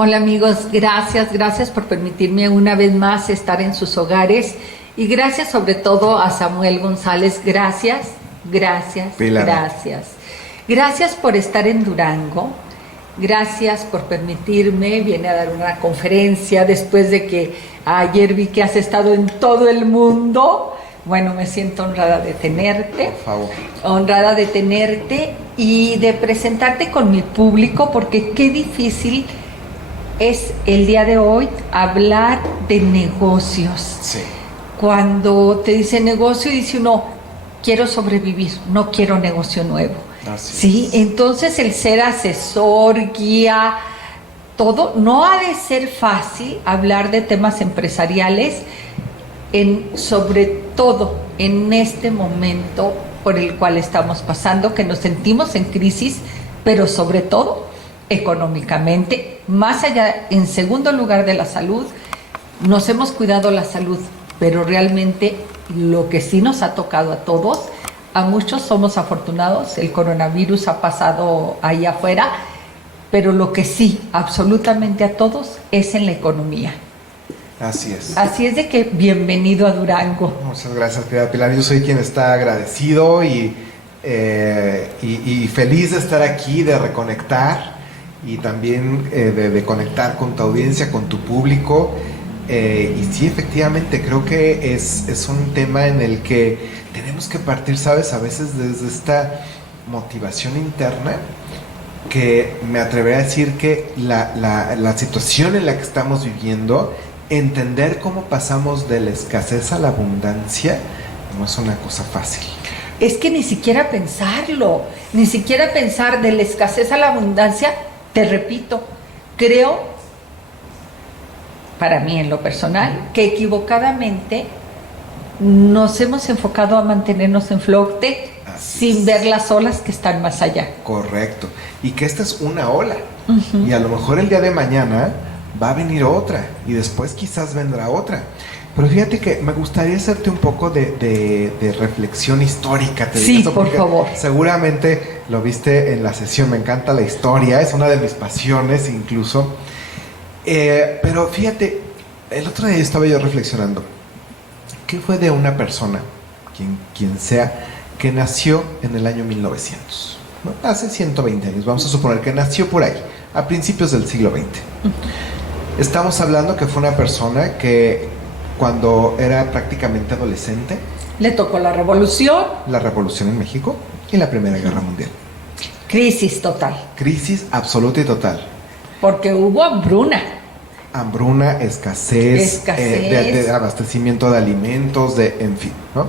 Hola amigos, gracias por permitirme una vez más estar en sus hogares y gracias sobre todo a Samuel González, gracias, Pilar. gracias por estar en Durango, gracias por permitirme, viene a dar una conferencia después de que ayer vi que has estado en todo el mundo. Bueno, me siento honrada de tenerte. Por favor. Honrada de tenerte y de presentarte con mi público, porque qué difícil es el día de hoy hablar de negocios. Sí. Cuando te dice negocio, dice uno, quiero sobrevivir, no quiero negocio nuevo. Así ¿Sí? Entonces el ser asesor, guía, todo, no ha de ser fácil hablar de temas empresariales, sobre todo en este momento por el cual estamos pasando, que nos sentimos en crisis, pero sobre todo económicamente, más allá, en segundo lugar de la salud, nos hemos cuidado la salud, pero realmente lo que sí nos ha tocado a todos, a muchos somos afortunados, el coronavirus ha pasado ahí afuera, pero lo que sí, absolutamente a todos, es en la economía. Así es. Así es de que bienvenido a Durango. Muchas gracias, querida Pilar. Yo soy quien está agradecido y feliz de estar aquí, de reconectar y también de conectar con tu audiencia, con tu público. Y sí, efectivamente, creo que es un tema en el que tenemos que partir, ¿sabes? A veces desde esta motivación interna, que me atrevería a decir que la situación en la que estamos viviendo, entender cómo pasamos de la escasez a la abundancia, no es una cosa fácil. Es que ni siquiera pensarlo, ni siquiera pensar de la escasez a la abundancia, te repito, creo, para mí en lo personal, que equivocadamente nos hemos enfocado a mantenernos en flote sin ver las olas que están más allá. Correcto, y que esta es una ola, y a lo mejor el día de mañana va a venir otra, y después quizás vendrá otra. Pero fíjate que me gustaría hacerte un poco de reflexión histórica. Te sí, digo, por favor. Seguramente lo viste en la sesión, me encanta la historia, es una de mis pasiones incluso. Pero fíjate, el otro día estaba yo reflexionando, ¿qué fue de una persona, quien sea, que nació en el año 1900? ¿No? Hace 120 años, vamos a suponer que nació por ahí, a principios del siglo XX. Estamos hablando que fue una persona que cuando era prácticamente adolescente le tocó la revolución en México y la Primera Guerra Mundial. Crisis total. Crisis absoluta y total. Porque hubo hambruna, escasez. De abastecimiento de alimentos, en fin, ¿no?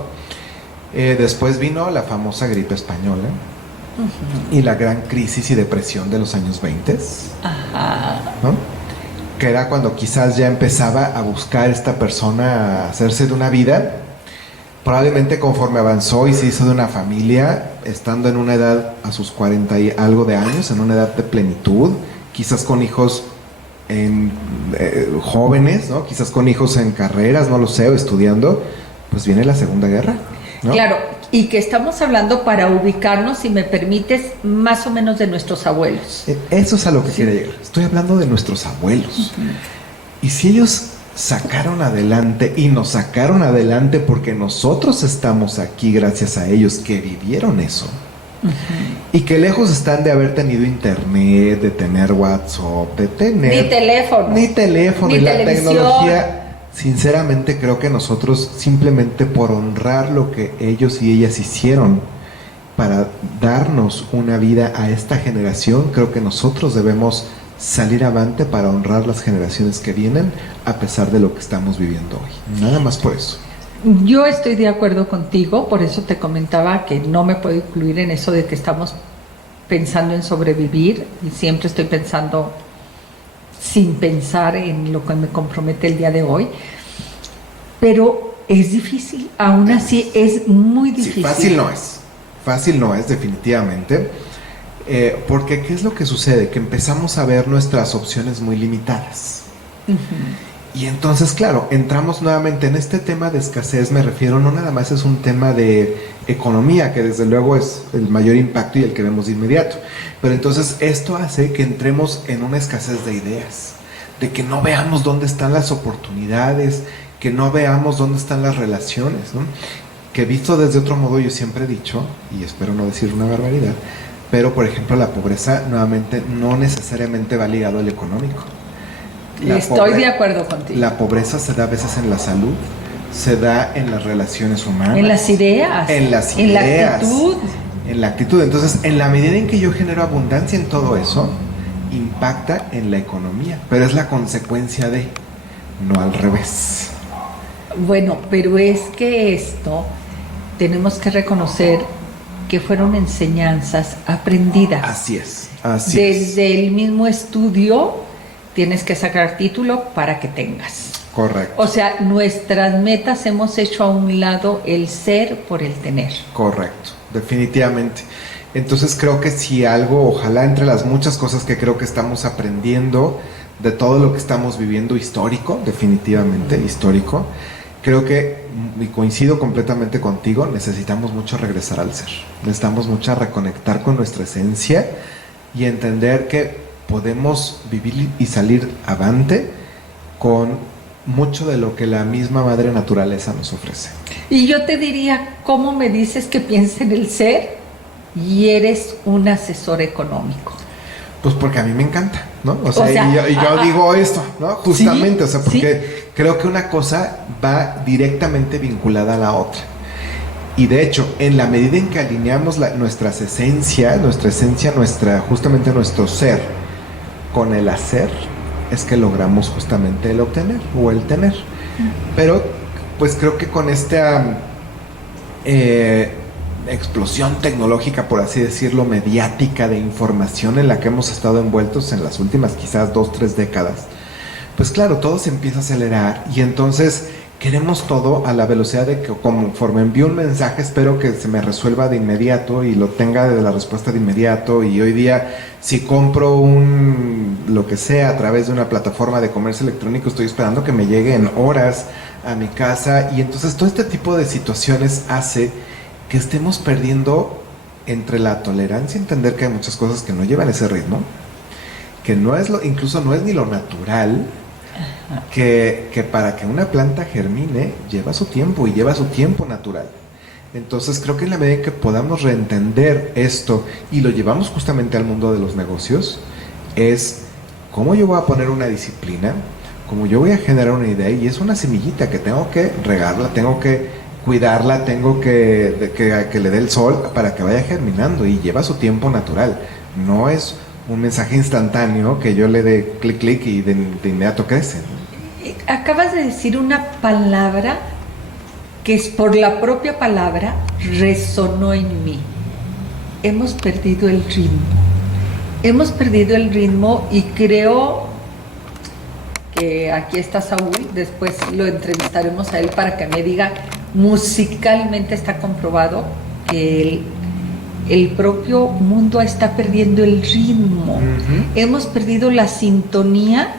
Después vino la famosa gripe española y la gran crisis y depresión de los años 20, ¿no? Que era cuando quizás ya empezaba a buscar esta persona a hacerse de una vida, probablemente conforme avanzó y se hizo de una familia, estando en una edad a sus 40 y algo de años, en una edad de plenitud, quizás con hijos jóvenes, ¿no? Quizás con hijos en carreras, no lo sé, o estudiando, pues viene la Segunda Guerra, ¿no? Claro, y que estamos hablando, para ubicarnos, si me permites, más o menos de nuestros abuelos. Eso es a lo que quiero llegar. Estoy hablando de nuestros abuelos. Y si ellos sacaron adelante y nos sacaron adelante porque nosotros estamos aquí gracias a ellos que vivieron eso, y que lejos están de haber tenido internet, de tener WhatsApp, de tener ni teléfono y la tecnología. Sinceramente creo que nosotros, simplemente por honrar lo que ellos y ellas hicieron para darnos una vida a esta generación, creo que nosotros debemos salir avante para honrar las generaciones que vienen, a pesar de lo que estamos viviendo hoy. Nada más por eso. Yo estoy de acuerdo contigo, por eso te comentaba que no me puedo incluir en eso de que estamos pensando en sobrevivir, y siempre estoy pensando sin pensar en lo que me compromete el día de hoy, pero es difícil, aún así es muy difícil. Sí, fácil no es definitivamente, porque ¿qué es lo que sucede? Que empezamos a ver nuestras opciones muy limitadas. Y entonces, claro, entramos nuevamente en este tema de escasez. Me refiero, no nada más es un tema de economía, que desde luego es el mayor impacto y el que vemos de inmediato, pero entonces esto hace que entremos en una escasez de ideas, de que no veamos dónde están las oportunidades, que no veamos dónde están las relaciones, ¿no? Que visto desde otro modo, yo siempre he dicho, y espero no decir una barbaridad, pero por ejemplo la pobreza nuevamente no necesariamente va ligado al económico. Estoy de acuerdo contigo. La pobreza se da a veces en la salud, se da en las relaciones humanas, en las ideas, en la actitud. En la actitud. Entonces, en la medida en que yo genero abundancia en todo eso, impacta en la economía, pero es la consecuencia de, no al revés. Bueno, pero es que esto tenemos que reconocer que fueron enseñanzas aprendidas. Así es. Desde el mismo estudio tienes que sacar título para que tengas. Correcto. O sea, nuestras metas hemos hecho a un lado el ser por el tener. Correcto, definitivamente. Entonces creo que si algo, ojalá entre las muchas cosas que creo que estamos aprendiendo de todo lo que estamos viviendo histórico, definitivamente histórico, creo que, y coincido completamente contigo, necesitamos mucho regresar al ser. Necesitamos mucho reconectar con nuestra esencia y entender que podemos vivir y salir avante con mucho de lo que la misma madre naturaleza nos ofrece. Y yo te diría, ¿cómo me dices que piense en el ser y eres un asesor económico? Pues porque a mí me encanta, ¿no? O sea yo digo esto, ¿no? Justamente, ¿sí? O sea, porque creo que una cosa va directamente vinculada a la otra. Y de hecho, en la medida en que alineamos nuestra esencia, justamente nuestro ser con el hacer, es que logramos justamente el obtener o el tener. Pero pues creo que con esta explosión tecnológica, por así decirlo, mediática, de información en la que hemos estado envueltos en las últimas quizás 2-3 décadas, pues claro, todo se empieza a acelerar y entonces queremos todo a la velocidad de que conforme envío un mensaje espero que se me resuelva de inmediato y lo tenga de la respuesta de inmediato. Y hoy día si compro lo que sea a través de una plataforma de comercio electrónico, estoy esperando que me llegue en horas a mi casa. Y entonces todo este tipo de situaciones hace que estemos perdiendo entre la tolerancia, entender que hay muchas cosas que no llevan ese ritmo, que no es incluso no es ni lo natural, que para que una planta germine lleva su tiempo y lleva su tiempo natural. Entonces creo que en la medida en que podamos reentender esto y lo llevamos justamente al mundo de los negocios, es cómo yo voy a poner una disciplina, cómo yo voy a generar una idea, y es una semillita que tengo que regarla, tengo que cuidarla, tengo que le dé el sol para que vaya germinando, y lleva su tiempo natural. No es un mensaje instantáneo que yo le dé clic y de inmediato crece. Acabas de decir una palabra que es por la propia palabra resonó en mí. Hemos perdido el ritmo. Hemos perdido el ritmo y creo que aquí está Saúl, después lo entrevistaremos a él para que me diga, musicalmente está comprobado que el propio mundo está perdiendo el ritmo. Uh-huh. Hemos perdido la sintonía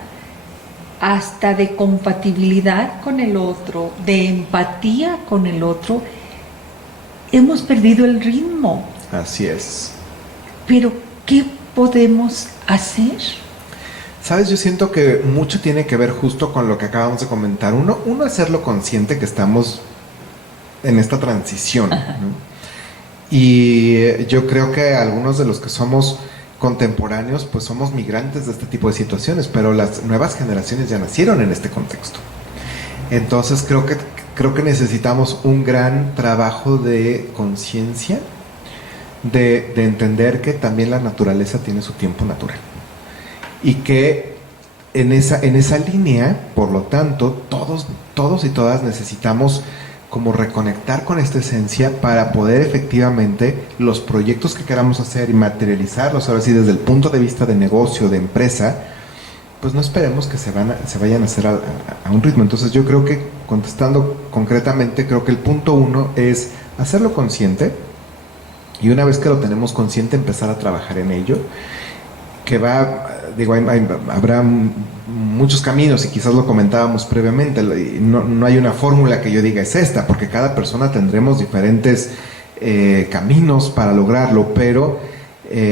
hasta de compatibilidad con el otro, de empatía con el otro. Hemos perdido el ritmo. Así es. Pero, ¿qué podemos hacer? Sabes, yo siento que mucho tiene que ver justo con lo que acabamos de comentar. Uno hacerlo consciente que estamos en esta transición, ¿no? Y yo creo que algunos de los que somos contemporáneos, pues somos migrantes de este tipo de situaciones, pero las nuevas generaciones ya nacieron en este contexto. Entonces creo que necesitamos un gran trabajo de conciencia, de entender que también la naturaleza tiene su tiempo natural. Y que en esa línea, por lo tanto, todos y todas necesitamos como reconectar con esta esencia para poder efectivamente los proyectos que queramos hacer y materializarlos, ahora sí desde el punto de vista de negocio, de empresa, pues no esperemos que se vayan a hacer a un ritmo. Entonces yo creo que, contestando concretamente, creo que el punto 1 es hacerlo consciente, y una vez que lo tenemos consciente empezar a trabajar en ello, que habrá muchos caminos, y quizás lo comentábamos previamente, no hay una fórmula que yo diga es esta, porque cada persona tendremos diferentes caminos para lograrlo, pero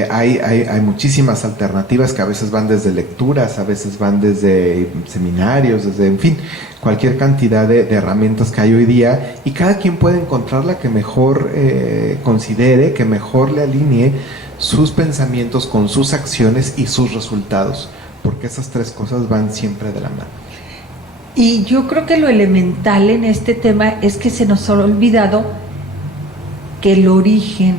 Hay muchísimas alternativas que a veces van desde lecturas, a veces van desde seminarios, desde, en fin, cualquier cantidad de herramientas que hay hoy día, y cada quien puede encontrar la que mejor considere, que mejor le alinee sus pensamientos con sus acciones y sus resultados, porque esas tres cosas van siempre de la mano. Y yo creo que lo elemental en este tema es que se nos ha olvidado que el origen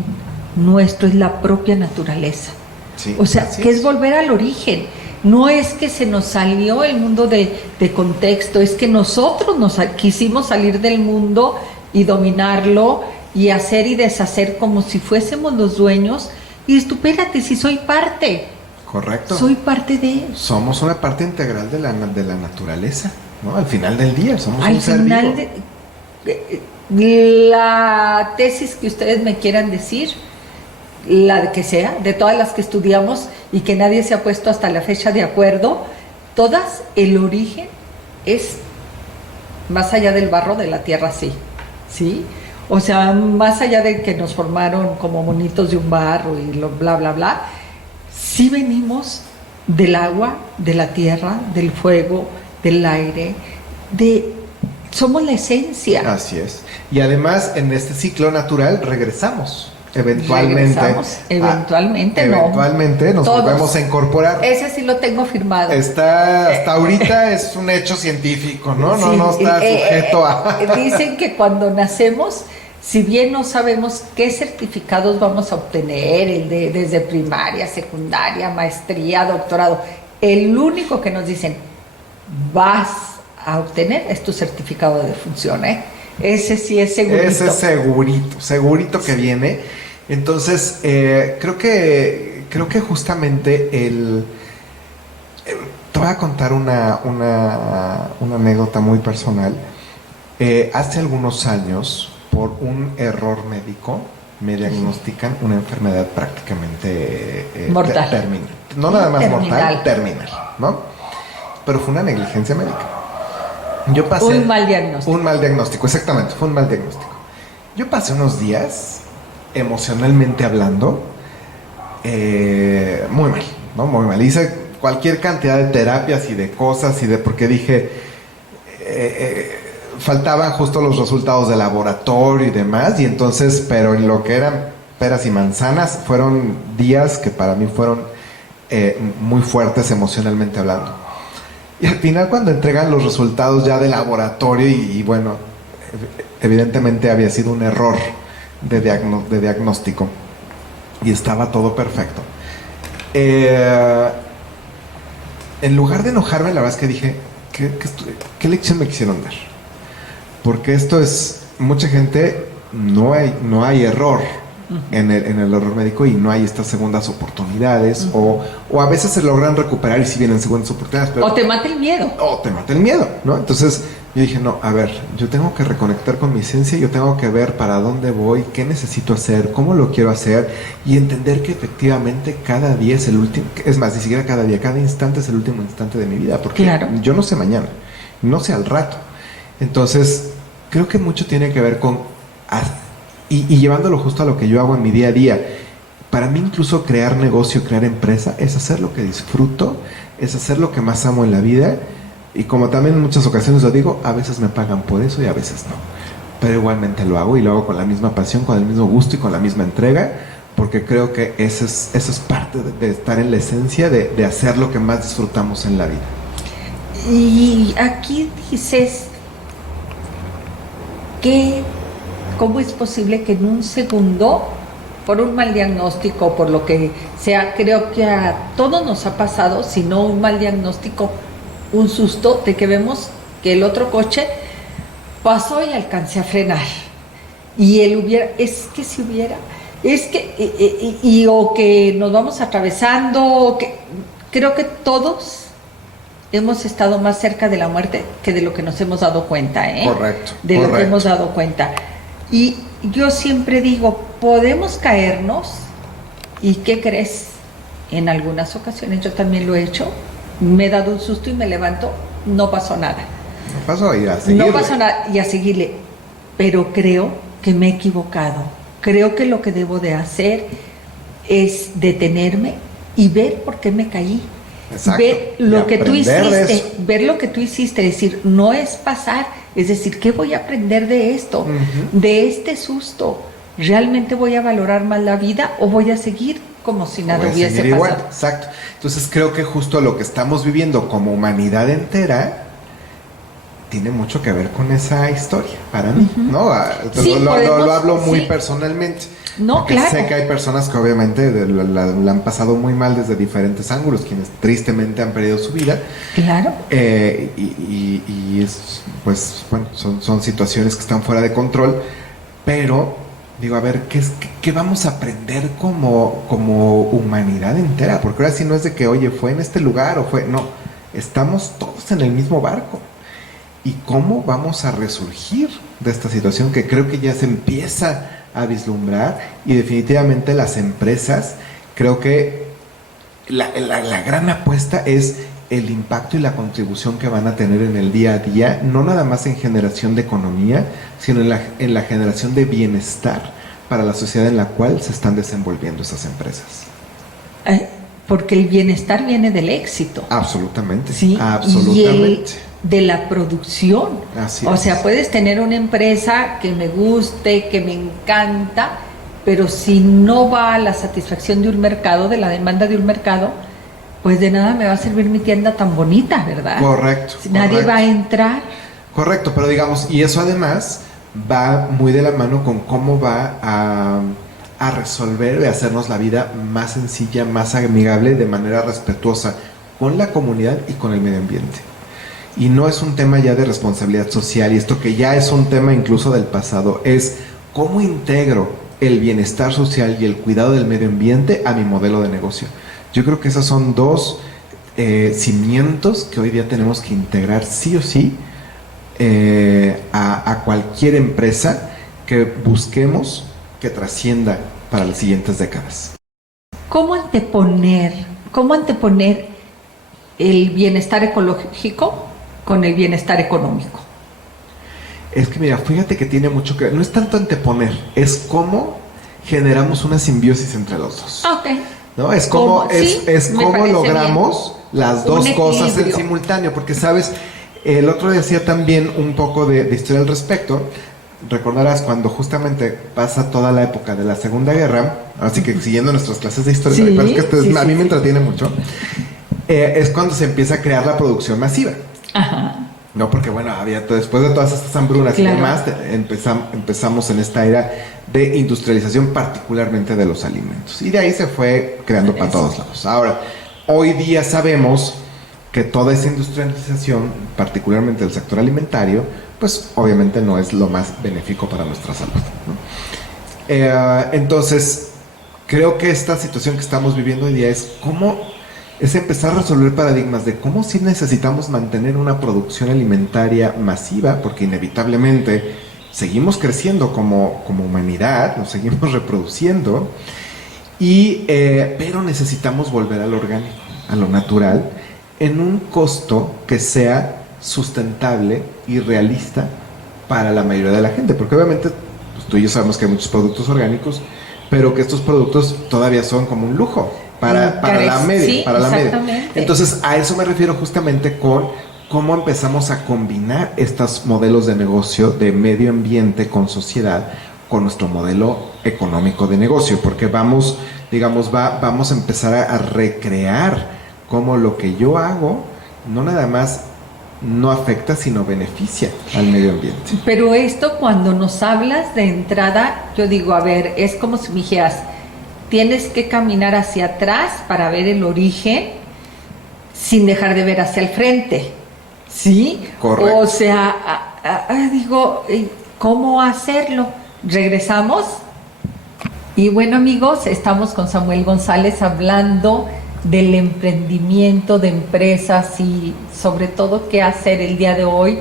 nuestro es la propia naturaleza. Sí, o sea, que es volver al origen. No es que se nos salió el mundo de contexto, es que nosotros quisimos salir del mundo y dominarlo y hacer y deshacer como si fuésemos los dueños. Y espérate, si soy parte. Correcto. Soy parte de... Somos una parte integral de la naturaleza, ¿no? Al final del día somos Al un ser final vivo. La tesis que ustedes me quieran decir, la que sea, de todas las que estudiamos y que nadie se ha puesto hasta la fecha de acuerdo, todas, el origen es más allá del barro de la tierra, ¿sí? O sea, más allá de que nos formaron como monitos de un barro y lo bla, bla, bla, sí venimos del agua, de la tierra, del fuego, del aire, somos la esencia. Así es. Y además, en este ciclo natural regresamos. Eventualmente nos todos. volvemos a incorporar. Ese sí lo tengo firmado. Hasta ahorita es un hecho científico, ¿no? Sí, no está sujeto a... Dicen que cuando nacemos, si bien no sabemos qué certificados vamos a obtener, desde primaria, secundaria, maestría, doctorado, el único que nos dicen vas a obtener es tu certificado de defunción, ¿eh? Ese sí es segurito. Ese es segurito que viene. Entonces, creo que justamente te voy a contar una anécdota muy personal. Hace algunos años, por un error médico, me diagnostican una enfermedad prácticamente mortal. Terminal. No nada más mortal, terminal, ¿no? Pero fue una negligencia médica. Yo pasé un mal diagnóstico. Un mal diagnóstico, exactamente, fue un mal diagnóstico. Yo pasé unos días, emocionalmente hablando, muy mal, ¿no? Muy mal. Hice cualquier cantidad de terapias y de cosas porque dije, faltaban justo los resultados de laboratorio y demás, y entonces, pero en lo que eran peras y manzanas, fueron días que para mí fueron muy fuertes emocionalmente hablando. Y al final, cuando entregan los resultados ya de laboratorio, y bueno, evidentemente había sido un error de diagnóstico y estaba todo perfecto. En lugar de enojarme, la verdad es que dije, ¿qué lección me quisieron dar? Porque esto es, mucha gente, no hay error en el error médico, y no hay estas segundas oportunidades, o a veces se logran recuperar y sí vienen segundas oportunidades, pero, o te mata el miedo, ¿no? Entonces yo dije, no, a ver, yo tengo que reconectar con mi esencia, yo tengo que ver para dónde voy, qué necesito hacer, cómo lo quiero hacer, y entender que efectivamente cada día es el último, es más, ni siquiera cada día, cada instante es el último instante de mi vida, porque yo no sé mañana, no sé al rato. Entonces creo que mucho tiene que ver con y llevándolo justo a lo que yo hago en mi día a día. Para mí, incluso crear negocio, crear empresa, es hacer lo que disfruto, es hacer lo que más amo en la vida. Y como también en muchas ocasiones lo digo, a veces me pagan por eso y a veces no. Pero igualmente lo hago, y lo hago con la misma pasión, con el mismo gusto y con la misma entrega, porque creo que eso es parte de estar en la esencia, de hacer lo que más disfrutamos en la vida. Y aquí dices que ¿cómo es posible que en un segundo, por un mal diagnóstico, por lo que sea, creo que a todos nos ha pasado, si no un mal diagnóstico, un susto de que vemos que el otro coche pasó y alcancé a frenar? Y él hubiera, o que nos vamos atravesando, creo que todos hemos estado más cerca de la muerte que de lo que nos hemos dado cuenta, Correcto. Lo que hemos dado cuenta. Y yo siempre digo, podemos caernos, ¿y qué crees? En algunas ocasiones yo también lo he hecho, me he dado un susto y me levanto, no pasó nada. No pasó, y a seguirle. No pasó nada, y a seguirle. Pero creo que me he equivocado. Creo que lo que debo de hacer es detenerme y ver por qué me caí. Exacto. Ver lo que tú aprender hiciste, ver lo que tú hiciste, decir, no es pasar, es decir, ¿qué voy a aprender de esto? De este susto, ¿realmente voy a valorar más la vida o voy a seguir como si nada hubiese pasado? Igual, exacto. Entonces creo que justo lo que estamos viviendo como humanidad entera tiene mucho que ver con esa historia, para mí, ¿no? Sí, lo hablo muy sí. personalmente. No, porque claro. sé que hay personas que obviamente la han pasado muy mal desde diferentes ángulos, quienes tristemente han perdido su vida. Claro. Y es, pues, bueno, son situaciones que están fuera de control, pero digo, a ver, ¿qué vamos a aprender como humanidad entera? Porque ahora sí no es de que, oye, fue en este lugar o fue... No, estamos todos en el mismo barco. ¿Y cómo vamos a resurgir de esta situación que creo que ya se empieza a vislumbrar? Y definitivamente las empresas, creo que la gran apuesta es el impacto y la contribución que van a tener en el día a día, no nada más en generación de economía, sino en la generación de bienestar para la sociedad en la cual se están desenvolviendo esas empresas. Porque el bienestar viene del éxito. Absolutamente. Sí, absolutamente. Y de la producción. Así o es. sea, puedes tener una empresa que me guste, que me encanta, pero si no va a la satisfacción de un mercado, de la demanda de un mercado, pues de nada me va a servir mi tienda tan bonita, ¿verdad? Correcto. Si nadie va a entrar. Correcto, pero digamos, y eso además va muy de la mano con cómo va a resolver y hacernos la vida más sencilla, más amigable, de manera respetuosa con la comunidad y con el medio ambiente. Y no es un tema ya de responsabilidad social, y esto que ya es un tema incluso del pasado, es cómo integro el bienestar social y el cuidado del medio ambiente a mi modelo de negocio. Yo creo que esos son dos cimientos que hoy día tenemos que integrar sí o sí a cualquier empresa que busquemos que trascienda para las siguientes décadas. ¿Cómo anteponer el bienestar ecológico con el bienestar económico? Es que mira, fíjate que tiene mucho que ver, no es tanto anteponer, es cómo generamos una simbiosis entre los dos. Okay. ¿No? Es como, es cómo logramos bien. Las dos cosas en simultáneo, porque sabes, el otro día hacía también un poco de historia al respecto. Recordarás cuando justamente pasa toda la época de la Segunda Guerra, así que siguiendo nuestras clases de historia, sí, es que a mí me entretiene mucho, es cuando se empieza a crear la producción masiva. Ajá. No, porque bueno, había después de todas estas hambrunas y demás, empezamos en esta era de industrialización, particularmente de los alimentos. Y de ahí se fue creando para todos lados. Ahora, hoy día sabemos que toda esa industrialización, particularmente del sector alimentario, pues obviamente no es lo más benéfico para nuestra salud, ¿no? Entonces, creo que esta situación que estamos viviendo hoy día es empezar a resolver paradigmas de cómo sí necesitamos mantener una producción alimentaria masiva, porque inevitablemente seguimos creciendo como humanidad, nos seguimos reproduciendo, pero necesitamos volver a lo orgánico, a lo natural, en un costo que sea sustentable y realista para la mayoría de la gente, porque obviamente pues, tú y yo sabemos que hay muchos productos orgánicos, pero que estos productos todavía son como un lujo para la media, sí, para la media. Entonces a eso me refiero justamente con cómo empezamos a combinar estos modelos de negocio de medio ambiente con sociedad, con nuestro modelo económico de negocio, porque vamos a empezar a recrear cómo lo que yo hago no nada más no afecta, sino beneficia al medio ambiente. Pero esto, cuando nos hablas de entrada, yo digo, a ver, es como si me dijeras, tienes que caminar hacia atrás para ver el origen sin dejar de ver hacia el frente, ¿sí? Correcto. O sea, digo, ¿cómo hacerlo? ¿Regresamos? Y bueno, amigos, estamos con Samuel González hablando del emprendimiento de empresas y sobre todo qué hacer el día de hoy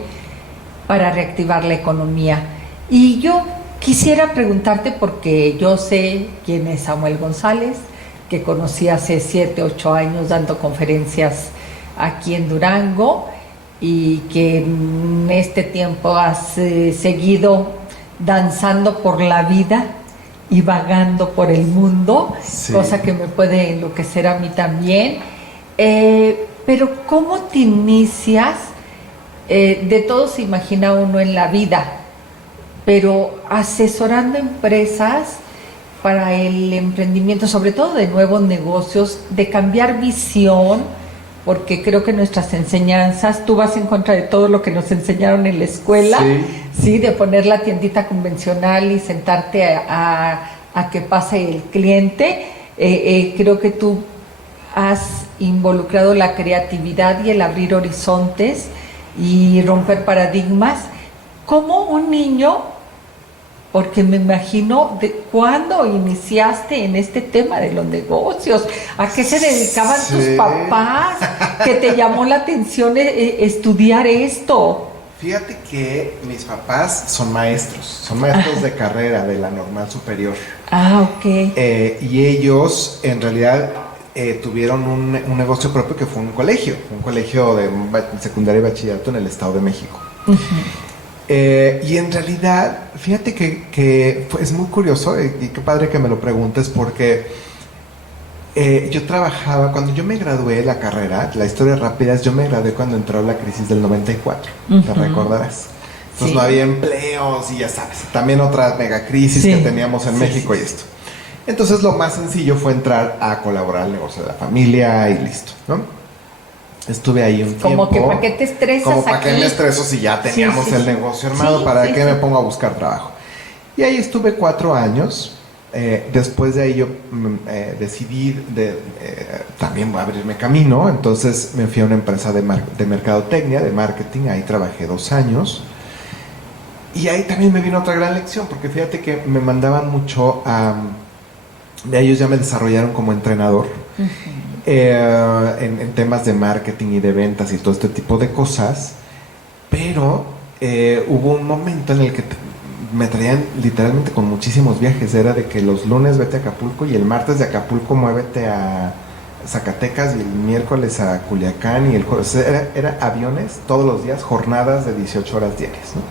para reactivar la economía. Y yo quisiera preguntarte, porque yo sé quién es Samuel González, que conocí hace 7, 8 años dando conferencias aquí en Durango, y que en este tiempo has seguido danzando por la vida y vagando por el mundo, Sí. cosa que me puede enloquecer a mí también. Pero ¿cómo te inicias? De todo se imagina uno en la vida, pero asesorando empresas para el emprendimiento, sobre todo de nuevos negocios, de cambiar visión, porque creo que nuestras enseñanzas, tú vas en contra de todo lo que nos enseñaron en la escuela, Sí. ¿sí? De poner la tiendita convencional y sentarte a que pase el cliente. Creo que tú has involucrado la creatividad y el abrir horizontes y romper paradigmas. ¿Cómo un niño, porque me imagino de cuándo iniciaste en este tema de los negocios, a qué se dedicaban Sí. tus papás, que te llamó la atención estudiar esto? Fíjate que mis papás son maestros de carrera de la normal superior. Ah, ok. Y ellos en realidad tuvieron un negocio propio que fue un colegio de secundaria y bachillerato en el Estado de México. Uh-huh. Y en realidad, fíjate que es muy curioso y qué padre que me lo preguntes porque yo trabajaba, cuando yo me gradué de la carrera, la historia rápida es, yo me gradué cuando entró la crisis del 94, Uh-huh. te recordarás. Entonces Sí. no había empleos y ya sabes, también otra mega crisis Sí. que teníamos en Sí, México sí, y esto. Entonces lo más sencillo fue entrar a colaborar al negocio de la familia y listo, ¿no? Estuve ahí un tiempo. Como que para qué te estresas Como para aquí. qué me estreso si ya teníamos Sí, sí, el sí. negocio armado, Sí, para sí, qué sí. me pongo a buscar trabajo. Y ahí estuve 4 años. Después de ahí yo decidí también abrirme camino. Entonces me fui a una empresa de mercadotecnia, de marketing. Ahí trabajé 2 años. Y ahí también me vino otra gran lección, porque fíjate que me mandaban mucho a... De ellos ya me desarrollaron como entrenador. Uh-huh. En temas de marketing y de ventas y todo este tipo de cosas, pero hubo un momento en el que me traían literalmente con muchísimos viajes. Era de que los lunes vete a Acapulco y el martes de Acapulco muévete a Zacatecas y el miércoles a Culiacán y el jueves. Era aviones todos los días, jornadas de 18 horas diarias, ¿no?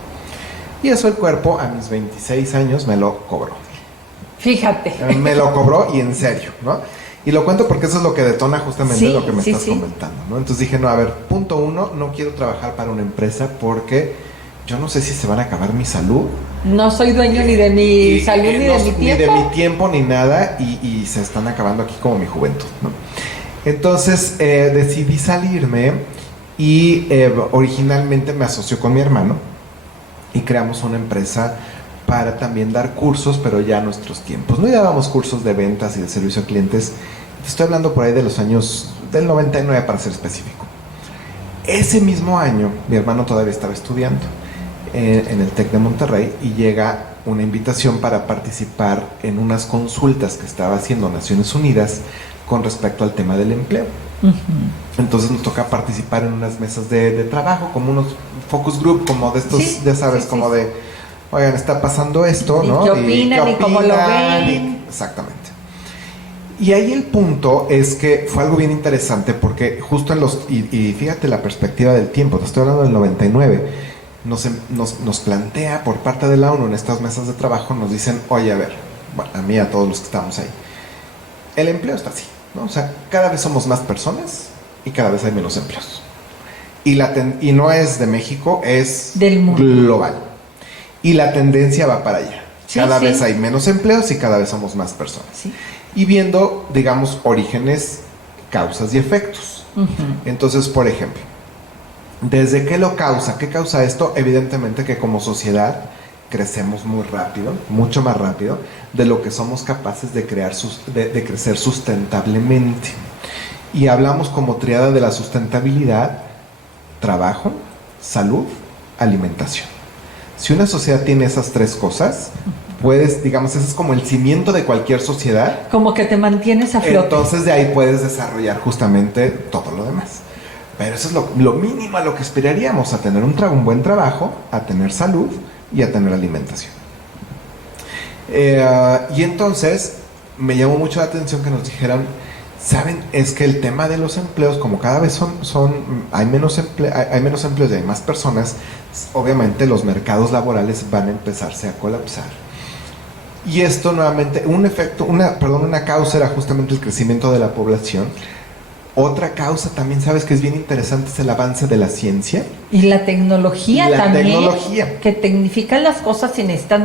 Y eso el cuerpo a mis 26 años me lo cobró. Fíjate. Me lo cobró y en serio, ¿no? Y lo cuento porque eso es lo que detona justamente Sí, lo que me sí, estás sí. comentando, ¿no? Entonces dije, no, a ver, punto 1, no quiero trabajar para una empresa porque yo no sé si se van a acabar mi salud. No soy dueño ni de mi salud ni no, de mi ni de tiempo. mi tiempo ni nada y se están acabando aquí como mi juventud, ¿no? Entonces decidí salirme y originalmente me asoció con mi hermano y creamos una empresa para también dar cursos, pero ya a nuestros tiempos. No dábamos cursos de ventas y de servicio a clientes. Estoy hablando por ahí de los años del 99 para ser específico. Ese mismo año, mi hermano todavía estaba estudiando en el TEC de Monterrey y llega una invitación para participar en unas consultas que estaba haciendo Naciones Unidas con respecto al tema del empleo. Uh-huh. Entonces nos toca participar en unas mesas de trabajo, como unos focus group, como de estos, Sí, ya sabes, sí, como sí. de, oigan, está pasando esto, ¿Y ¿no? qué opinan y cómo lo ven? Exactamente. Y ahí el punto es que fue algo bien interesante porque justo en los, y fíjate la perspectiva del tiempo, te estoy hablando del 99, nos plantea por parte de la ONU en estas mesas de trabajo, nos dicen, oye, a ver, bueno, a mí, a todos los que estamos ahí, el empleo está así, ¿no? O sea, cada vez somos más personas y cada vez hay menos empleos. Y no es de México, es Del mundo. global. Y la tendencia va para allá. Sí, Cada sí. vez hay menos empleos y cada vez somos más personas. Sí. Y viendo, digamos, orígenes, causas y efectos. Uh-huh. Entonces, por ejemplo, ¿desde qué lo causa? ¿Qué causa esto? Evidentemente que como sociedad crecemos muy rápido, mucho más rápido de lo que somos capaces de crecer sustentablemente. Y hablamos como triada de la sustentabilidad: trabajo, salud, alimentación. Si una sociedad tiene esas 3 cosas, puedes, digamos, ese es como el cimiento de cualquier sociedad. Como que te mantienes a flote. Entonces de ahí puedes desarrollar justamente todo lo demás. Pero eso es lo mínimo a lo que esperaríamos: a tener un buen trabajo, a tener salud y a tener alimentación. Y entonces me llamó mucho la atención que nos dijeran, ¿saben? Es que el tema de los empleos, como cada vez hay menos empleos y hay más personas, obviamente los mercados laborales van a empezarse a colapsar. Y esto nuevamente, una causa era justamente el crecimiento de la población. Otra causa también, sabes que es bien interesante, es el avance de la ciencia. Y la tecnología también. Tecnología. Que tecnifican las cosas y necesitan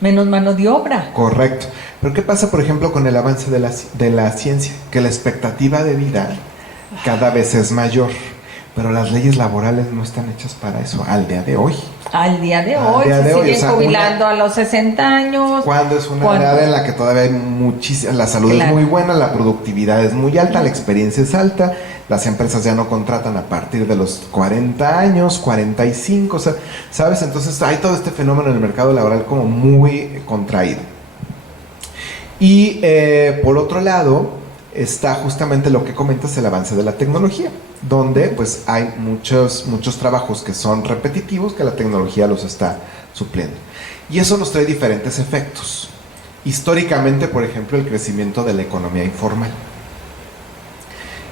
menos mano de obra. Correcto. Pero ¿qué pasa, por ejemplo, con el avance de la ciencia? Que la expectativa de vida cada vez es mayor. Pero las leyes laborales no están hechas para eso al día de hoy. Al día de hoy, se siguen jubilando a los 60 años. Cuando es una edad en la que todavía hay muchísima, la salud es muy buena, la productividad es muy alta, la experiencia es alta, las empresas ya no contratan a partir de los 40 años, 45, o sea, ¿sabes? Entonces hay todo este fenómeno en el mercado laboral como muy contraído. Y por otro lado, está justamente lo que comentas, el avance de la tecnología, donde pues hay muchos trabajos que son repetitivos que la tecnología los está supliendo. Y eso nos trae diferentes efectos. Históricamente, por ejemplo, el crecimiento de la economía informal,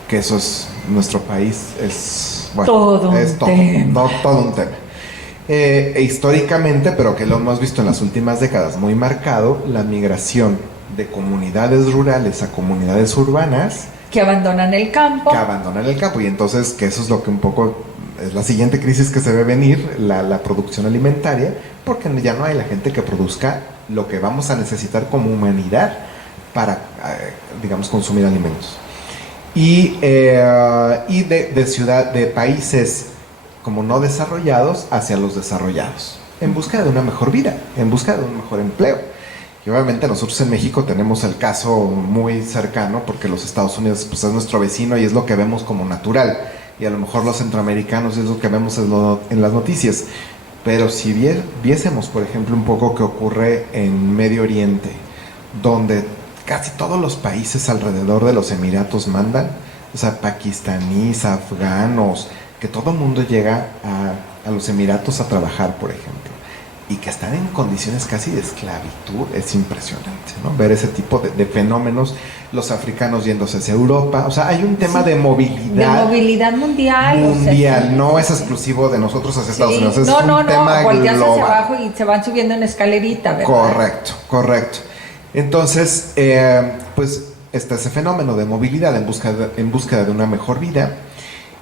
que eso es, nuestro país es, bueno, todo un tema. Históricamente, pero que lo hemos visto en las últimas décadas muy marcado, la migración de comunidades rurales a comunidades urbanas que abandonan el campo. Y entonces que eso es lo que un poco es la siguiente crisis que se ve venir, la producción alimentaria, porque ya no hay la gente que produzca lo que vamos a necesitar como humanidad para, digamos, consumir alimentos. Y de países como no desarrollados hacia los desarrollados, en busca de una mejor vida, en busca de un mejor empleo. Y obviamente nosotros en México tenemos el caso muy cercano, porque los Estados Unidos pues, es nuestro vecino y es lo que vemos como natural, y a lo mejor los centroamericanos es lo que vemos en las noticias. Pero si viésemos, por ejemplo, un poco qué ocurre en Medio Oriente, donde casi todos los países alrededor de los Emiratos mandan, o sea, pakistaníes, afganos, que todo el mundo llega a los Emiratos a trabajar, por ejemplo, y que están en condiciones casi de esclavitud. Es impresionante, ¿no? Ver ese tipo de fenómenos, los africanos yéndose hacia Europa, o sea, hay un tema de movilidad. De movilidad mundial. Mundial, o sea, no es exclusivo de nosotros hacia Estados Unidos, es no, un tema volteas global. hacia abajo y se van subiendo en escalerita, ¿verdad? Correcto. Entonces, pues está ese fenómeno de movilidad en búsqueda de una mejor vida.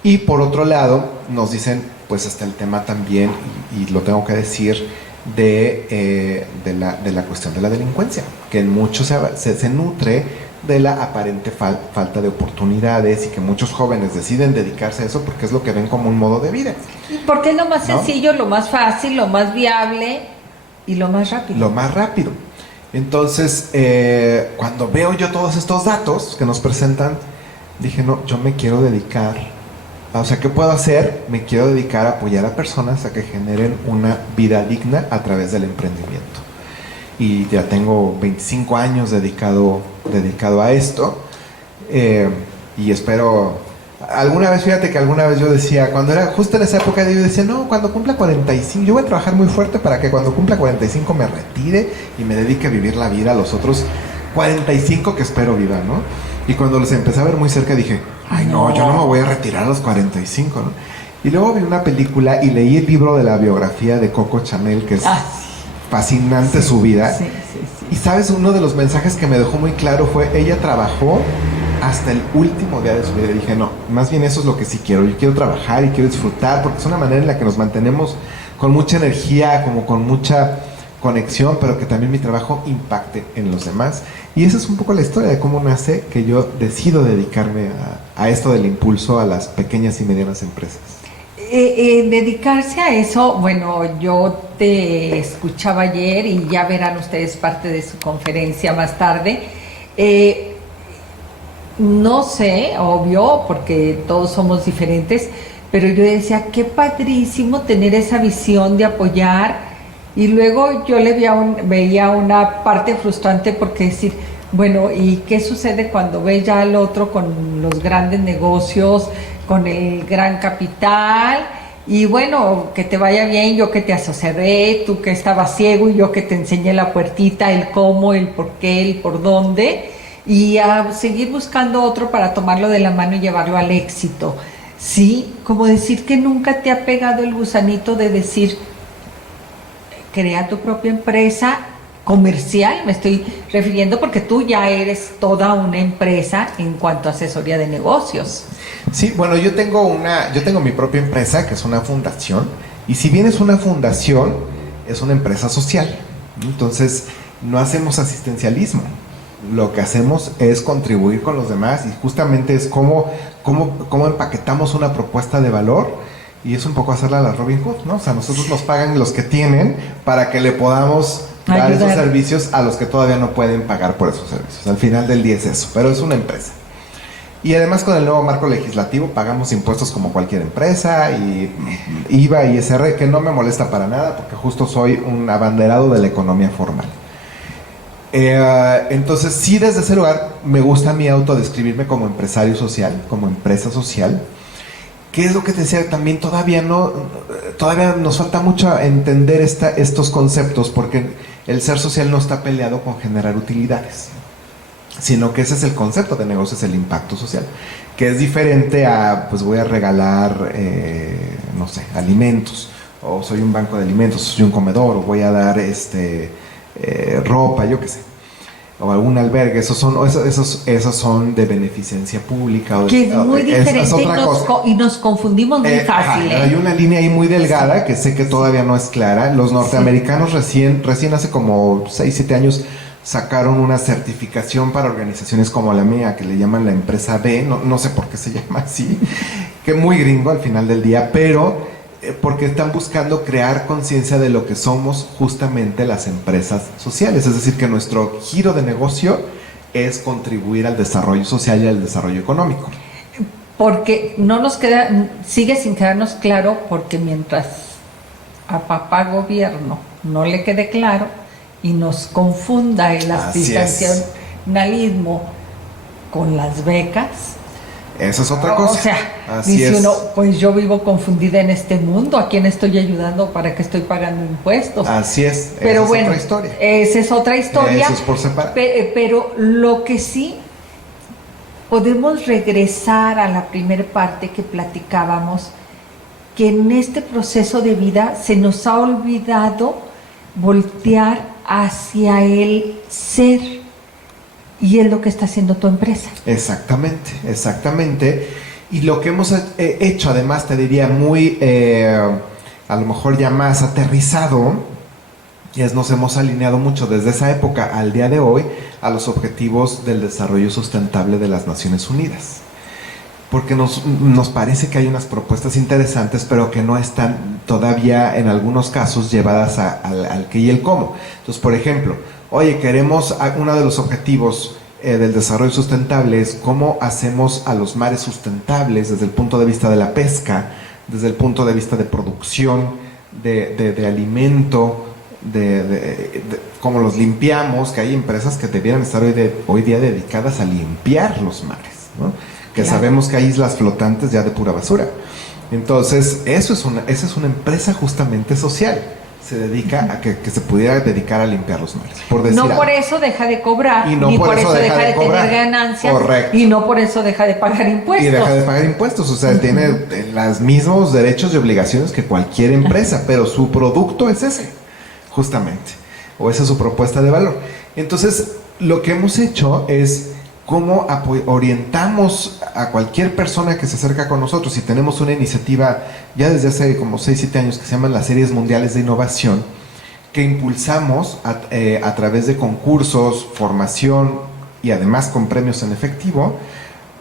Y por otro lado, nos dicen, pues está el tema también, y lo tengo que decir, de la cuestión de la delincuencia, que en muchos se nutre de la aparente falta de oportunidades, y que muchos jóvenes deciden dedicarse a eso porque es lo que ven como un modo de vida. Y porque es lo más sencillo, lo más fácil, lo más viable y lo más rápido. Lo más rápido. Entonces, cuando veo yo todos estos datos que nos presentan, dije, no, yo me quiero dedicar. O sea, ¿qué puedo hacer? Me quiero dedicar a apoyar a personas a que generen una vida digna a través del emprendimiento. Y ya tengo 25 años dedicado a esto. Y espero... fíjate que alguna vez yo decía, cuando era justo en esa época, yo decía, no, cuando cumpla 45, yo voy a trabajar muy fuerte para que cuando cumpla 45 me retire y me dedique a vivir la vida a los otros 45 que espero viva, ¿no? Y cuando los empecé a ver muy cerca dije, ay no, yo no me voy a retirar a los 45, ¿no? Y luego vi una película y leí el libro de la biografía de Coco Chanel, que es fascinante su vida. Sí. Y sabes, uno de los mensajes que me dejó muy claro fue, ella trabajó hasta el último día de su vida. Y dije, no, más bien eso es lo que sí quiero. Yo quiero trabajar y quiero disfrutar, porque es una manera en la que nos mantenemos con mucha energía, como con mucha conexión, pero que también mi trabajo impacte en los demás. Y esa es un poco la historia de cómo nace que yo decido dedicarme a esto del impulso a las pequeñas y medianas empresas. Dedicarse a eso, bueno, yo te escuchaba ayer y ya verán ustedes parte de su conferencia más tarde. No sé, obvio, porque todos somos diferentes, pero yo decía, qué padrísimo tener esa visión de apoyar. Y luego yo veía una parte frustrante, porque decir, bueno, ¿y qué sucede cuando ves ya al otro con los grandes negocios, con el gran capital? Y bueno, que te vaya bien, yo que te asesoré, tú que estabas ciego y yo que te enseñé la puertita, el cómo, el por qué, el por dónde, y a seguir buscando otro para tomarlo de la mano y llevarlo al éxito. Sí, como decir que nunca te ha pegado el gusanito de decir, crea tu propia empresa comercial, me estoy refiriendo porque tú ya eres toda una empresa en cuanto a asesoría de negocios. Sí, bueno, yo tengo mi propia empresa que es una fundación, y si bien es una fundación, es una empresa social. Entonces, no hacemos asistencialismo. Lo que hacemos es contribuir con los demás, y justamente es cómo empaquetamos una propuesta de valor, y es un poco hacerla a la Robin Hood, ¿no? O sea, nosotros nos pagan los que tienen para que le podamos dar esos servicios a los que todavía no pueden pagar por esos servicios. Al final del día es eso, pero es una empresa. Y además, con el nuevo marco legislativo pagamos impuestos como cualquier empresa, y IVA y ISR, que no me molesta para nada porque justo soy un abanderado de la economía formal. Entonces, sí, desde ese lugar me gusta a mí autodescribirme como empresario social, como empresa social. ¿Qué es lo que te decía? También todavía nos falta mucho entender estos conceptos, porque el ser social no está peleado con generar utilidades, sino que ese es el concepto de negocio, es el impacto social, que es diferente a, pues voy a regalar, no sé, alimentos, o soy un banco de alimentos, soy un comedor, o voy a dar ropa, yo qué sé, o algún albergue. Esos son de beneficencia pública. Que es muy diferente, y nos confundimos muy fácil. Hay una línea ahí muy delgada que sé que todavía no es clara. Los norteamericanos recién hace como 6-7 años sacaron una certificación para organizaciones como la mía, que le llaman la empresa B, no sé por qué se llama así, que es muy gringo al final del día, pero porque están buscando crear conciencia de lo que somos justamente las empresas sociales. Es decir, que nuestro giro de negocio es contribuir al desarrollo social y al desarrollo económico. Porque sigue sin quedarnos claro, porque mientras a papá gobierno no le quede claro y nos confunda el asistencialismo con las becas. Esa es otra cosa. O sea, dice uno, pues yo vivo confundida en este mundo, ¿a quién estoy ayudando? ¿Para qué estoy pagando impuestos? Así es. Pero esa bueno, es otra historia. Esa es otra historia. Eso es por separado. Pero lo que sí, podemos regresar a la primera parte que platicábamos, que en este proceso de vida se nos ha olvidado voltear hacia el ser. Y es lo que está haciendo tu empresa. Exactamente. Y lo que hemos hecho, además, te diría muy, a lo mejor ya más aterrizado, es nos hemos alineado mucho desde esa época al día de hoy a los objetivos del desarrollo sustentable de las Naciones Unidas. Porque nos parece que hay unas propuestas interesantes, pero que no están todavía, en algunos casos, llevadas al qué y el cómo. Entonces, por ejemplo, oye, uno de los objetivos del desarrollo sustentable es cómo hacemos a los mares sustentables desde el punto de vista de la pesca, desde el punto de vista de producción, de alimento, de cómo los limpiamos, que hay empresas que debieran estar hoy día dedicadas a limpiar los mares, ¿no? Que claro, sabemos que hay islas flotantes ya de pura basura. Entonces, esa es una empresa justamente social. Se dedica a que se pudiera dedicar a limpiar los mares. No por eso deja de cobrar, ni por eso deja de tener ganancias. Correcto. Y no por eso deja de pagar impuestos. Y deja de pagar impuestos, o sea, tiene los mismos derechos y obligaciones que cualquier empresa, pero su producto es ese, justamente, o esa es su propuesta de valor. Entonces, lo que hemos hecho es cómo orientamos a cualquier persona que se acerca con nosotros, y tenemos una iniciativa ya desde hace como 6-7 años que se llaman las Series Mundiales de Innovación, que impulsamos a través de concursos, formación y además con premios en efectivo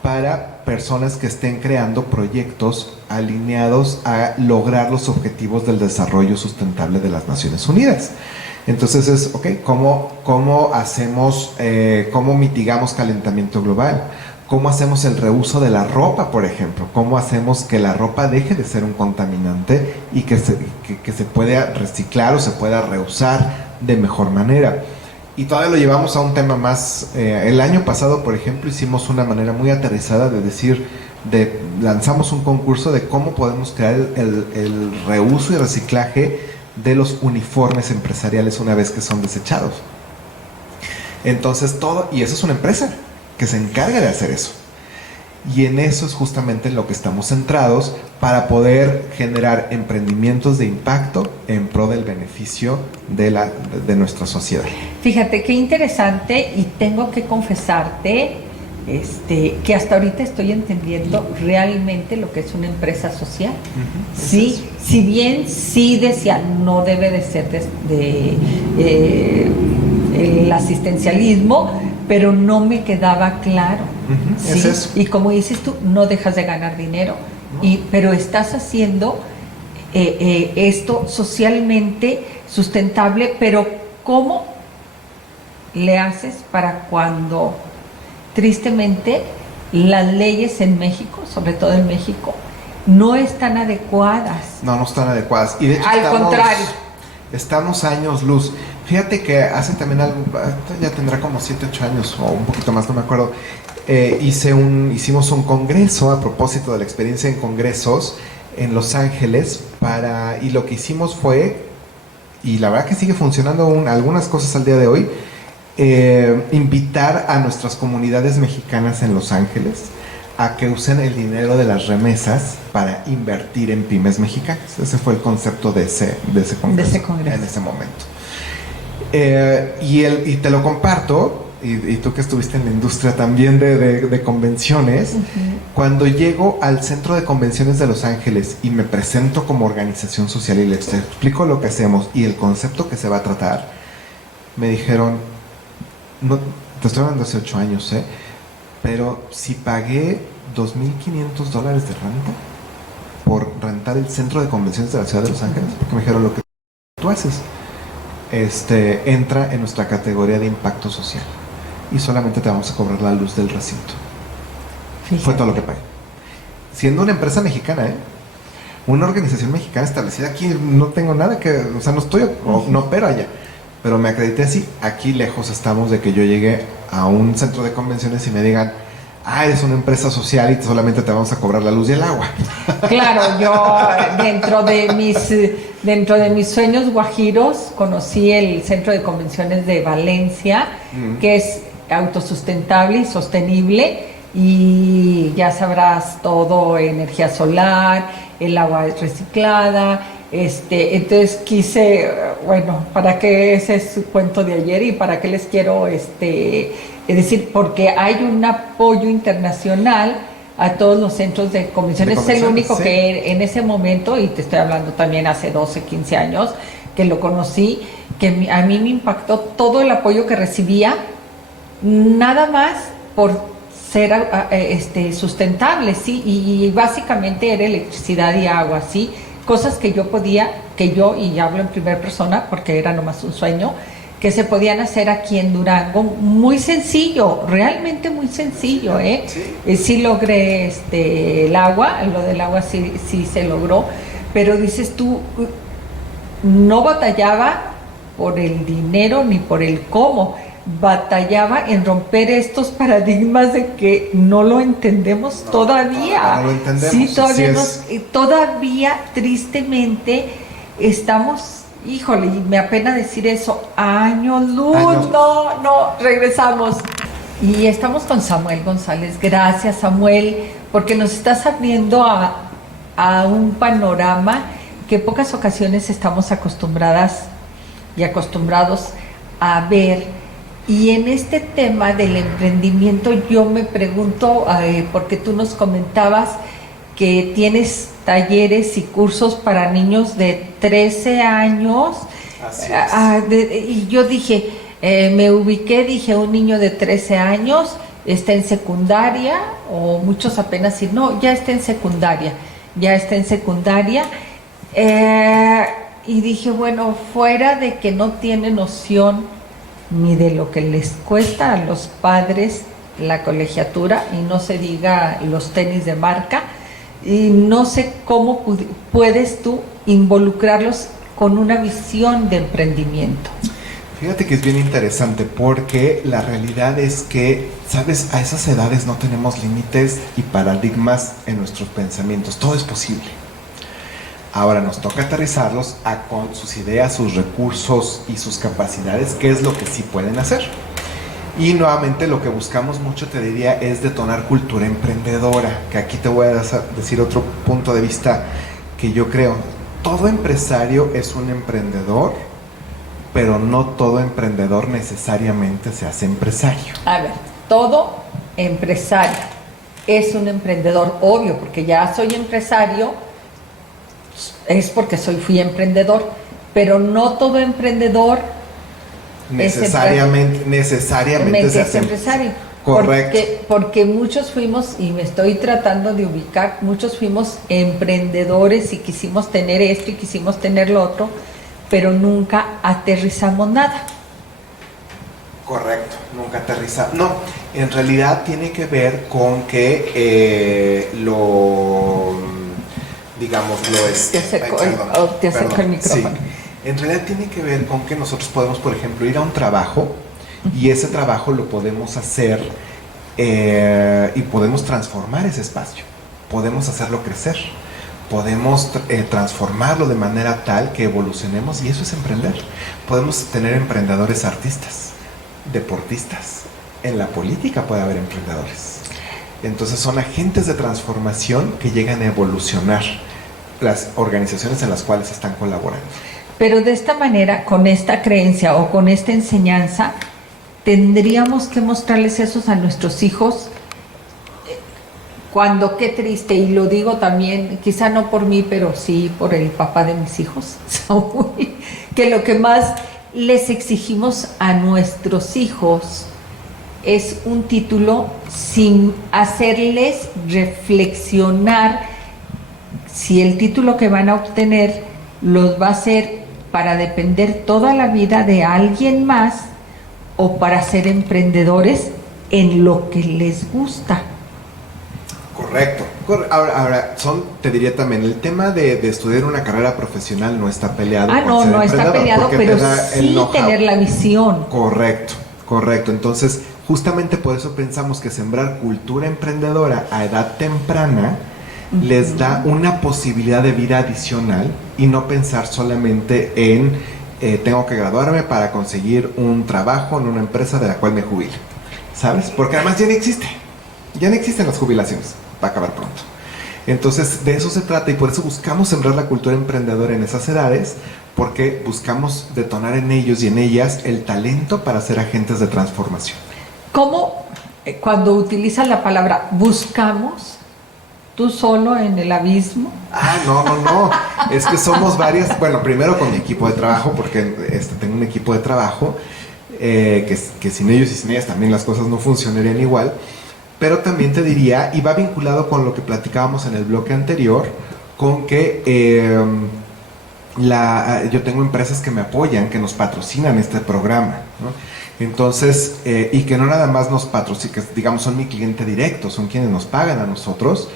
para personas que estén creando proyectos alineados a lograr los objetivos del desarrollo sustentable de las Naciones Unidas. Entonces es, ¿cómo hacemos, cómo mitigamos calentamiento global? ¿Cómo hacemos el reuso de la ropa, por ejemplo? ¿Cómo hacemos que la ropa deje de ser un contaminante y que se pueda reciclar o se pueda reusar de mejor manera? Y todavía lo llevamos a un tema más. El año pasado, por ejemplo, hicimos una manera muy aterrizada de decir, lanzamos un concurso de cómo podemos crear el reuso y reciclaje de los uniformes empresariales una vez que son desechados. Entonces y eso es una empresa que se encarga de hacer eso. Y en eso es justamente en lo que estamos centrados para poder generar emprendimientos de impacto en pro del beneficio de nuestra sociedad. Fíjate qué interesante, y tengo que confesarte que hasta ahorita estoy entendiendo realmente lo que es una empresa social. Sí, si bien sí decía no debe de ser el asistencialismo, pero no me quedaba claro. ¿Sí? Es eso. Y como dices tú, no dejas de ganar dinero, pero estás haciendo esto socialmente sustentable. Pero ¿cómo le haces para cuando tristemente las leyes en México, sobre todo en México, no están adecuadas? No están adecuadas. Y de hecho al contrario. Estamos a años luz. Fíjate que hace también algo, ya tendrá como 7, 8 años o un poquito más, no me acuerdo. Hicimos un congreso a propósito de la experiencia en congresos en Los Ángeles y lo que hicimos fue, y la verdad que sigue funcionando algunas cosas al día de hoy, invitar a nuestras comunidades mexicanas en Los Ángeles a que usen el dinero de las remesas para invertir en pymes mexicanas. Ese fue el concepto de ese congreso, en ese momento. Y te lo comparto, y tú que estuviste en la industria también de convenciones, cuando llego al Centro de Convenciones de Los Ángeles y me presento como organización social y les explico lo que hacemos y el concepto que se va a tratar, me dijeron, no, te estoy hablando hace 8 años, pero si pagué $2,500 de renta por rentar el Centro de Convenciones de la Ciudad de Los Ángeles, porque me dijeron, lo que tú haces entra en nuestra categoría de impacto social y solamente te vamos a cobrar la luz del recinto. Fíjate. Fue todo lo que pagué, siendo una empresa mexicana, una organización mexicana establecida aquí. No tengo nada que, o sea, no estoy, no opero allá, pero me acredité así. Aquí lejos estamos de que yo llegue a un centro de convenciones y me digan, eres una empresa social y solamente te vamos a cobrar la luz y el agua. Claro, yo dentro de mis sueños guajiros conocí el Centro de Convenciones de Valencia, que es autosustentable y sostenible, y ya sabrás todo, energía solar, el agua es reciclada. Entonces quise, ¿para qué ese es su cuento de ayer y para qué les quiero es decir? Porque hay un apoyo internacional a todos los centros de convenciones. Es el único que en ese momento, y te estoy hablando también hace 12, 15 años, que lo conocí, que a mí me impactó todo el apoyo que recibía, nada más por ser sustentable, ¿sí? Y básicamente era electricidad y agua, ¿sí? Cosas que yo, y hablo en primera persona porque era nomás un sueño, que se podían hacer aquí en Durango, muy sencillo, realmente muy sencillo, Sí logré el agua, lo del agua sí se logró, pero dices tú, no batallaba por el dinero ni por el cómo, batallaba en romper estos paradigmas de que no lo entendemos todavía. No lo entendemos. Sí, todavía tristemente estamos, híjole, y me apena decir eso, años luz. No, regresamos. Y estamos con Samuel González. Gracias, Samuel, porque nos estás abriendo a un panorama que en pocas ocasiones estamos acostumbradas y acostumbrados a ver. Y en este tema del emprendimiento yo me pregunto, porque tú nos comentabas que tienes talleres y cursos para niños de 13 años. Así es. Y yo dije, me ubiqué, dije, un niño de 13 años está en secundaria, o muchos apenas dicen, no, ya está en secundaria. Y dije, bueno, fuera de que no tiene noción ni de lo que les cuesta a los padres la colegiatura, y no se diga los tenis de marca, y no sé cómo puedes tú involucrarlos con una visión de emprendimiento. Fíjate que es bien interesante, porque la realidad es que, ¿sabes? A esas edades no tenemos límites y paradigmas en nuestros pensamientos, todo es posible. Ahora nos toca aterrizarlos con sus ideas, sus recursos y sus capacidades, qué es lo que sí pueden hacer. Y nuevamente lo que buscamos mucho, te diría, es detonar cultura emprendedora, que aquí te voy a decir otro punto de vista que yo creo. Todo empresario es un emprendedor, pero no todo emprendedor necesariamente se hace empresario. A ver, todo empresario es un emprendedor, obvio, porque ya soy empresario, es porque fui emprendedor, pero no todo emprendedor necesariamente se hace empresario. Correcto. Porque muchos fuimos, y me estoy tratando de ubicar, muchos fuimos emprendedores y quisimos tener esto y quisimos tener lo otro, pero nunca aterrizamos nada. Correcto, nunca aterriza. No, en realidad tiene que ver con que Te acerco el micrófono. Sí. En realidad tiene que ver con que nosotros podemos, por ejemplo, ir a un trabajo y ese trabajo lo podemos hacer y podemos transformar ese espacio, podemos hacerlo crecer, podemos transformarlo de manera tal que evolucionemos, y eso es emprender. Podemos tener emprendedores artistas, deportistas, en la política puede haber emprendedores. Entonces son agentes de transformación que llegan a evolucionar las organizaciones en las cuales están colaborando. Pero de esta manera, con esta creencia o con esta enseñanza, tendríamos que mostrarles eso a nuestros hijos cuando, qué triste, y lo digo también, quizá no por mí, pero sí por el papá de mis hijos, Saúl, que lo que más les exigimos a nuestros hijos es un título sin hacerles reflexionar si el título que van a obtener los va a hacer para depender toda la vida de alguien más o para ser emprendedores en lo que les gusta. Correcto. Ahora, te diría también, el tema de estudiar una carrera profesional no está peleado. No está peleado, pero sí tener la visión. Correcto. Entonces, justamente por eso pensamos que sembrar cultura emprendedora a edad temprana les da una posibilidad de vida adicional y no pensar solamente en tengo que graduarme para conseguir un trabajo en una empresa de la cual me jubile, ¿sabes? Porque además ya no existen las jubilaciones, va a acabar pronto. Entonces de eso se trata, y por eso buscamos sembrar la cultura emprendedora en esas edades, porque buscamos detonar en ellos y en ellas el talento para ser agentes de transformación. ¿Cómo cuando utilizan la palabra buscamos? ¿Tú solo en el abismo? No. Es que somos varias. Bueno, primero con mi equipo de trabajo, porque tengo un equipo de trabajo que sin ellos y sin ellas también las cosas no funcionarían igual. Pero también te diría, y va vinculado con lo que platicábamos en el bloque anterior, con que yo tengo empresas que me apoyan, que nos patrocinan este programa, ¿no? Entonces, y que no nada más nos patrocinan, que digamos son mi cliente directo, son quienes nos pagan a nosotros.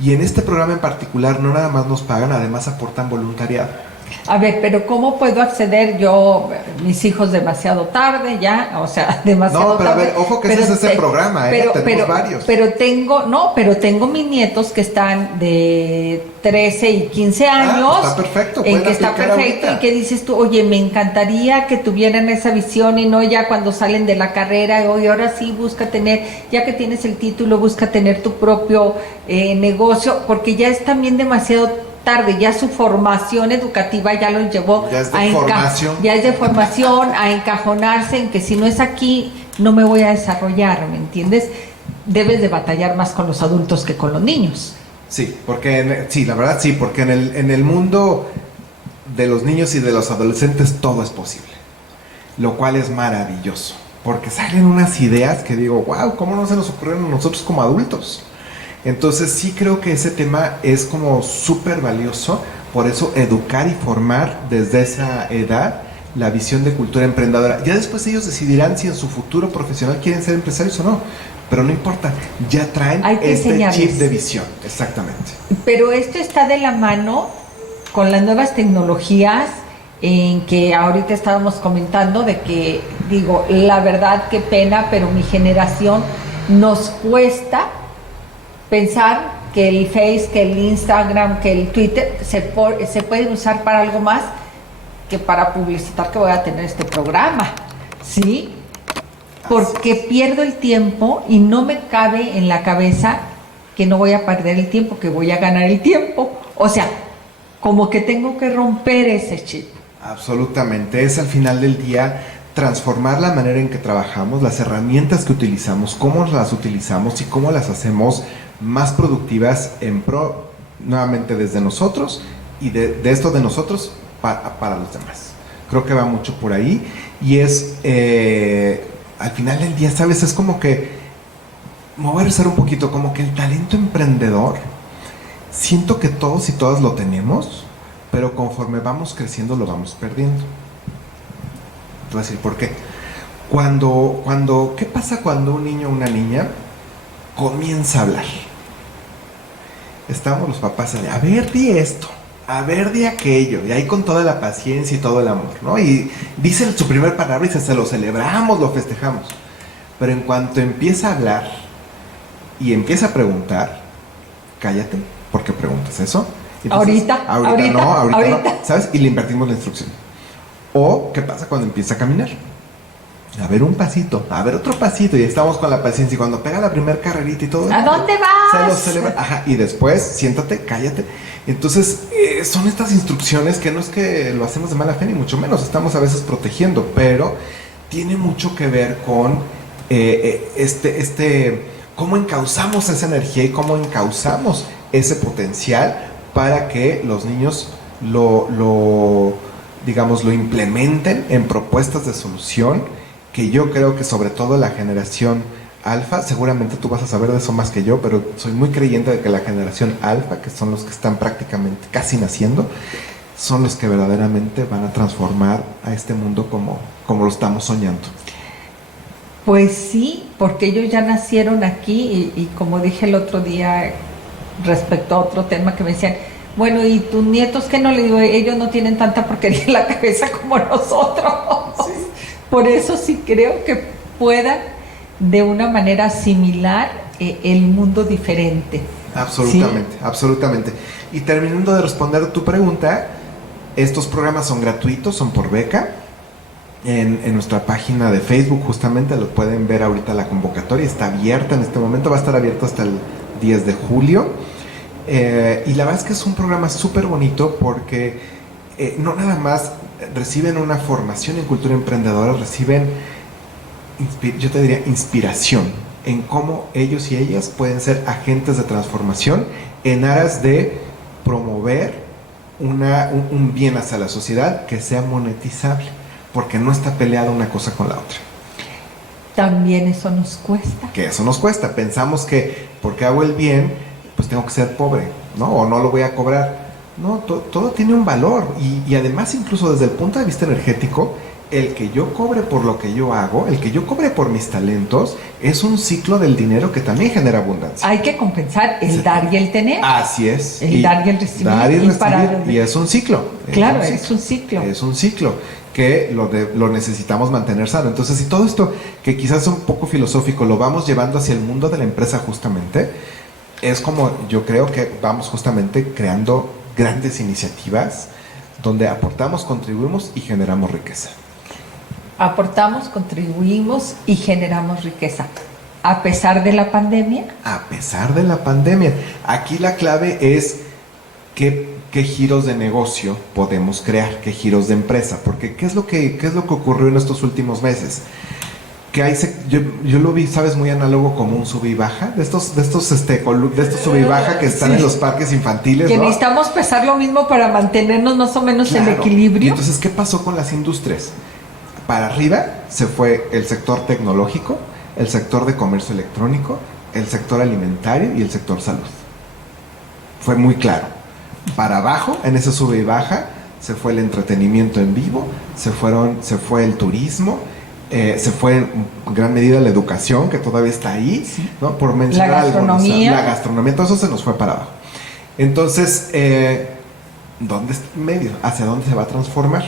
Y en este programa en particular no nada más nos pagan, además aportan voluntariado. A ver, pero ¿cómo puedo acceder yo? Mis hijos demasiado tarde ya, o sea, demasiado tarde. No, pero a ver, ojo que ese es ese programa, tenemos varios. Pero tengo mis nietos que están de 13 y 15 años. Está perfecto. En que está perfecto ahorita. Y que dices tú, oye, me encantaría que tuvieran esa visión y no ya cuando salen de la carrera, oye, ahora sí busca tener, ya que tienes el título, busca tener tu propio negocio, porque ya es también demasiado tarde, ya su formación educativa ya los llevó ya es de formación a encajonarse en que si no es aquí no me voy a desarrollar, ¿me entiendes? Debes de batallar más con los adultos que con los niños. Sí, la verdad sí, porque en el mundo de los niños y de los adolescentes todo es posible, lo cual es maravilloso, porque salen unas ideas que digo, wow, ¿cómo no se nos ocurrieron a nosotros como adultos? Entonces sí creo que ese tema es como súper valioso, por eso educar y formar desde esa edad la visión de cultura emprendedora. Ya después ellos decidirán si en su futuro profesional quieren ser empresarios o no, pero no importa, ya traen este chip de visión, exactamente. Pero esto está de la mano con las nuevas tecnologías en que ahorita estábamos comentando de que, digo, la verdad qué pena, pero mi generación nos cuesta pensar que el Face, que el Instagram, que el Twitter se pueden usar para algo más que para publicitar que voy a tener este programa, ¿sí? porque pierdo el tiempo y no me cabe en la cabeza que no voy a perder el tiempo, que voy a ganar el tiempo. O sea, como que tengo que romper ese chip. Absolutamente, es al final del día transformar la manera en que trabajamos, las herramientas que utilizamos, cómo las utilizamos y cómo las hacemos más productivas en pro, nuevamente desde nosotros y de esto de nosotros para los demás. Creo que va mucho por ahí y es, al final del día, ¿sabes? Es como que, me voy a regresar un poquito, como que el talento emprendedor, siento que todos y todas lo tenemos, pero conforme vamos creciendo lo vamos perdiendo. Te voy a decir por qué. ¿Qué pasa cuando un niño o una niña comienza a hablar? Estamos los papás allá, a ver, di esto, a ver, di aquello, y ahí con toda la paciencia y todo el amor, ¿no? Y dice su primer palabra y se lo celebramos, lo festejamos. Pero en cuanto empieza a hablar y empieza a preguntar, cállate, ¿por qué preguntas eso? Entonces, ahorita, ¿sabes? Y le invertimos la instrucción. O, ¿qué pasa cuando empieza a caminar? A ver un pasito, a ver otro pasito, y estamos con la paciencia, y cuando pega la primera carrerita y todo, ¿a dónde vas? Se lo celebra, ajá, y después, siéntate, cállate. Entonces, son estas instrucciones que no es que lo hacemos de mala fe, ni mucho menos, estamos a veces protegiendo, pero tiene mucho que ver con cómo encauzamos esa energía y cómo encauzamos ese potencial para que los niños lo implementen en propuestas de solución, que yo creo que sobre todo la generación alfa, seguramente tú vas a saber de eso más que yo, pero soy muy creyente de que la generación alfa, que son los que están prácticamente casi naciendo, son los que verdaderamente van a transformar a este mundo como lo estamos soñando. Pues sí, porque ellos ya nacieron aquí y como dije el otro día respecto a otro tema que me decían, bueno, ¿y tus nietos qué? No, le digo, ellos no tienen tanta porquería en la cabeza como nosotros. Sí. Por eso sí creo que puedan de una manera similar el mundo diferente. Absolutamente, ¿sí? Absolutamente. Y terminando de responder tu pregunta, estos programas son gratuitos, son por beca. En nuestra página de Facebook justamente lo pueden ver ahorita, la convocatoria está abierta en este momento, va a estar abierto hasta el 10 de julio. Y la verdad es que es un programa súper bonito porque no nada más reciben una formación en cultura emprendedora, reciben, yo te diría, inspiración en cómo ellos y ellas pueden ser agentes de transformación en aras de promover un bien hacia la sociedad que sea monetizable, porque no está peleada una cosa con la otra. También eso nos cuesta. Que eso nos cuesta. Pensamos que porque hago el bien, pues tengo que ser pobre, ¿no? O no lo voy a cobrar. No, todo tiene un valor. Y además, incluso desde el punto de vista energético, el que yo cobre por lo que yo hago, el que yo cobre por mis talentos, es un ciclo del dinero que también genera abundancia. Hay que compensar el dar y el tener. Así es. El dar y el recibir. Dar y recibir. Y es un ciclo. Claro, es un ciclo. Es un ciclo que lo necesitamos mantener sano. Entonces, si todo esto, que quizás es un poco filosófico, lo vamos llevando hacia el mundo de la empresa justamente, es como yo creo que vamos justamente creando grandes iniciativas donde aportamos, contribuimos y generamos riqueza. Aportamos, contribuimos y generamos riqueza. A pesar de la pandemia. A pesar de la pandemia. Aquí la clave es qué giros de negocio podemos crear, qué giros de empresa. Porque ¿qué es lo que ocurrió en estos últimos meses? Que yo lo vi, sabes, muy análogo como un sube y baja, de estos sube y baja que están en los parques infantiles, que ¿no? necesitamos pesar lo mismo para mantenernos más o menos claro. en equilibrio. Y entonces, ¿qué pasó con las industrias? Para arriba se fue el sector tecnológico, el sector de comercio electrónico, el sector alimentario y el sector salud. Fue muy claro. Para abajo, en ese sube y baja, se fue el entretenimiento en vivo, se fue el turismo, se fue en gran medida la educación, que todavía está ahí, sí. ¿no? Por mencionar la gastronomía. La gastronomía, todo eso se nos fue para abajo. Entonces, ¿dónde está el medio? ¿Hacia dónde se va a transformar?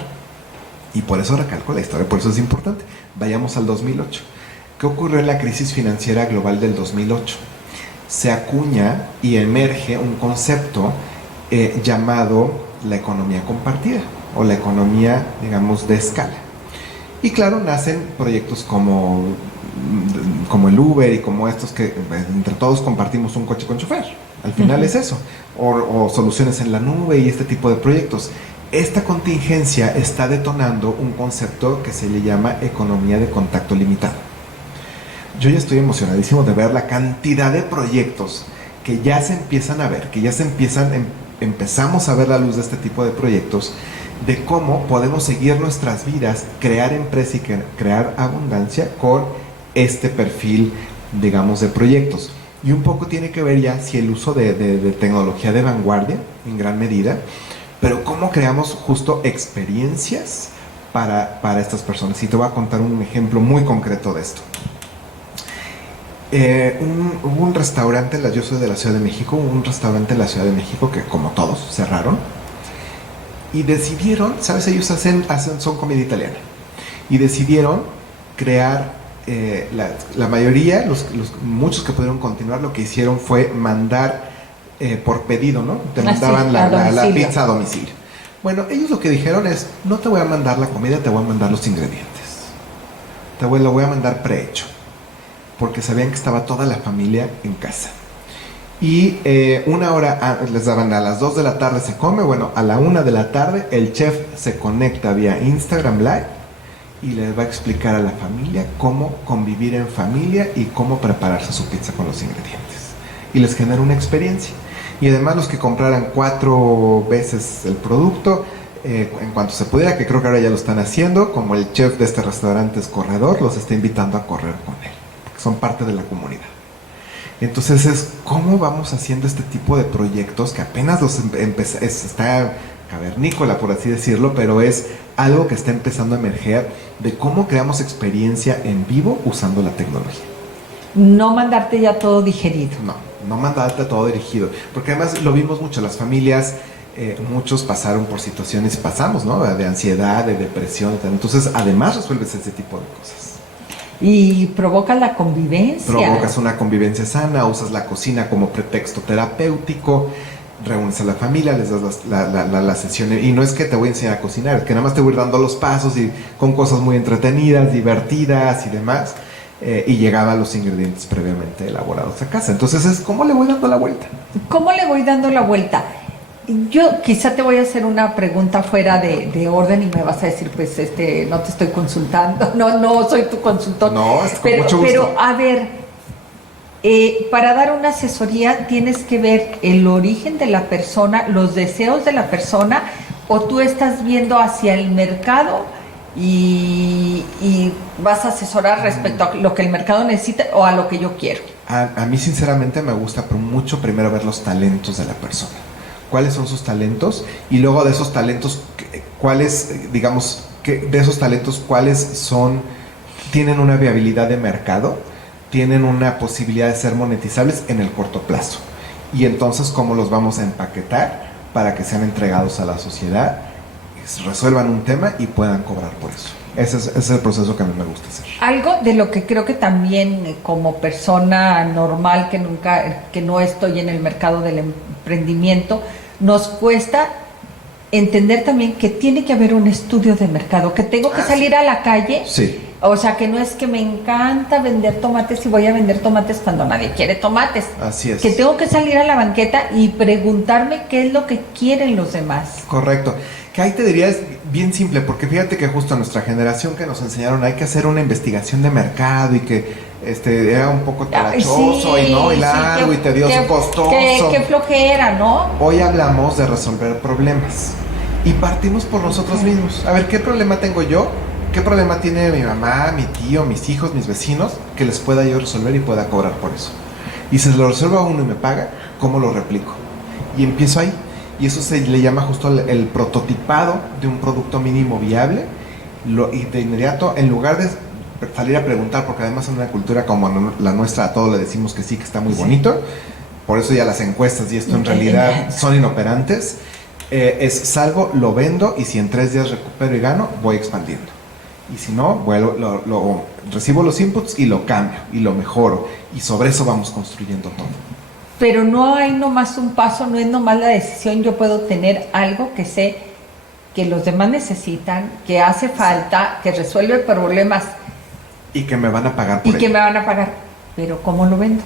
Y por eso recalco la historia, por eso es importante. Vayamos al 2008. ¿Qué ocurrió en la crisis financiera global del 2008? Se acuña y emerge un concepto llamado la economía compartida o la economía, digamos, de escala. Y claro, nacen proyectos como como el Uber y como estos que entre todos compartimos un coche con chofer. Al final es eso. O soluciones en la nube y este tipo de proyectos. Esta contingencia está detonando un concepto que se le llama economía de contacto limitado. Yo ya estoy emocionadísimo de ver la cantidad de proyectos que ya se empiezan a ver, que ya se empezamos a ver la luz de este tipo de proyectos, de cómo podemos seguir nuestras vidas, crear empresa y crear abundancia con este perfil, digamos, de proyectos. Y un poco tiene que ver ya si el uso de tecnología de vanguardia, en gran medida, pero cómo creamos justo experiencias para estas personas. Y te voy a contar un ejemplo muy concreto de esto. Hubo un restaurante, yo soy de la Ciudad de México, un restaurante en la Ciudad de México que, como todos, cerraron. Y decidieron, ¿sabes? Ellos son comida italiana. Y decidieron crear, la mayoría, muchos que pudieron continuar, lo que hicieron fue mandar por pedido, ¿no? Te mandaban la pizza a domicilio. Bueno, ellos lo que dijeron es, no te voy a mandar la comida, te voy a mandar los ingredientes. Lo voy a mandar prehecho. Porque sabían que estaba toda la familia en casa. Y una hora les daban a las 2 de la tarde se come, bueno, a la 1 de la tarde el chef se conecta vía Instagram Live y les va a explicar a la familia cómo convivir en familia y cómo prepararse su pizza con los ingredientes. Y les genera una experiencia. Y además los que compraran 4 veces el producto, en cuanto se pudiera, que creo que ahora ya lo están haciendo, como el chef de este restaurante es corredor, los está invitando a correr con él, porque son parte de la comunidad. Entonces es cómo vamos haciendo este tipo de proyectos que apenas está cavernícola, por así decirlo, pero es algo que está empezando a emerger de cómo creamos experiencia en vivo usando la tecnología. No mandarte ya todo digerido. No mandarte todo dirigido, porque además lo vimos mucho, las familias, muchos pasaron por situaciones, pasamos, ¿no? De ansiedad, de depresión, entonces además resuelves ese tipo de cosas. Y provocas la convivencia. Provocas una convivencia sana, usas la cocina como pretexto terapéutico, reúnes a la familia, les das la sesión. Y no es que te voy a enseñar a cocinar, es que nada más te voy a ir dando los pasos y con cosas muy entretenidas, divertidas y demás. Y llegaba a los ingredientes previamente elaborados a casa. Entonces es ¿cómo le voy dando la vuelta? ¿Cómo le voy dando la vuelta? Yo quizá te voy a hacer una pregunta fuera de orden y me vas a decir, pues, no te estoy consultando, no soy tu consultor. No, es con mucho gusto. Pero, a ver, para dar una asesoría tienes que ver el origen de la persona, los deseos de la persona, o tú estás viendo hacia el mercado y vas a asesorar respecto a lo que el mercado necesita o a lo que yo quiero. A mí sinceramente me gusta mucho primero ver los talentos de la persona. ¿Cuáles son sus talentos? Y luego de esos talentos, ¿cuáles, digamos, de esos talentos, cuáles tienen una viabilidad de mercado? Tienen una posibilidad de ser monetizables en el corto plazo. Y entonces, ¿cómo los vamos a empaquetar para que sean entregados a la sociedad, resuelvan un tema y puedan cobrar por eso? Ese es el proceso que a mí me gusta hacer. Algo de lo que creo que también como persona normal que no estoy en el mercado del emprendimiento, nos cuesta entender también que tiene que haber un estudio de mercado, que tengo que salir a la calle. Sí. O sea, que no es que me encanta vender tomates y voy a vender tomates cuando nadie quiere tomates. Así es. Que tengo que salir a la banqueta y preguntarme qué es lo que quieren los demás. Correcto. Que ahí te diría es bien simple, porque fíjate que justo a nuestra generación que nos enseñaron hay que hacer una investigación de mercado y que era un poco tarachoso y largo y tedioso, costoso. Qué flojera, ¿no? Hoy hablamos de resolver problemas y partimos por nosotros mismos. A ver, ¿qué problema tengo yo? ¿Qué problema tiene mi mamá, mi tío, mis hijos, mis vecinos? Que les pueda yo resolver y pueda cobrar por eso. Y si se lo resuelvo a uno y me paga, ¿cómo lo replico? Y empiezo ahí. Y eso se le llama justo el prototipado de un producto mínimo viable. Y de inmediato, en lugar de salir a preguntar, porque además en una cultura como la nuestra a todos le decimos que sí, que está muy bonito, por eso ya las encuestas y esto en realidad son inoperantes, salgo, lo vendo y si en 3 días recupero y gano, voy expandiendo. Y si no, recibo los inputs y lo cambio y lo mejoro. Y sobre eso vamos construyendo todo. Pero no hay nomás un paso, no es nomás la decisión. Yo puedo tener algo que sé que los demás necesitan, que hace falta, que resuelve problemas Y que me van a pagar por Y ello. que me van a pagar. Pero ¿cómo lo vendo?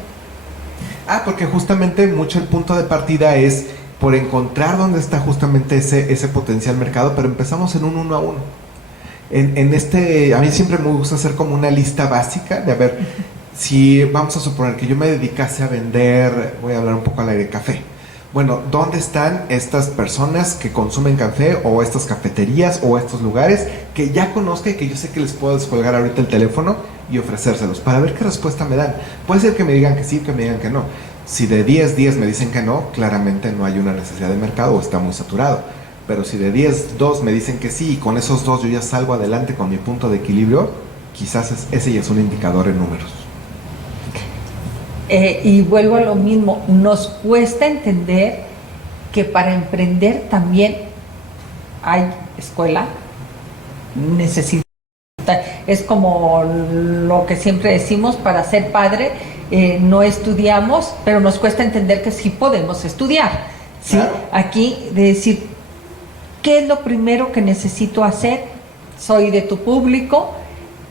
Porque justamente mucho el punto de partida es por encontrar dónde está justamente ese potencial mercado, pero empezamos en un uno a uno. A mí siempre me gusta hacer como una lista básica de, a ver, si vamos a suponer que yo me dedicase a vender, voy a hablar un poco al aire, café. Bueno, ¿dónde están estas personas que consumen café o estas cafeterías o estos lugares que ya conozca y que yo sé que les puedo descolgar ahorita el teléfono y ofrecérselos para ver qué respuesta me dan? Puede ser que me digan que sí, que me digan que no. Si de 10 me dicen que no, claramente no hay una necesidad de mercado o está muy saturado. Pero si de 10, 2 me dicen que sí y con esos 2 yo ya salgo adelante con mi punto de equilibrio, quizás ese ya es un indicador en números. Y vuelvo a lo mismo, nos cuesta entender que para emprender también hay escuela, es como lo que siempre decimos, para ser padre no estudiamos, pero nos cuesta entender que sí podemos estudiar, ¿sí? Claro. Aquí de decir, ¿qué es lo primero que necesito hacer? Soy de tu público,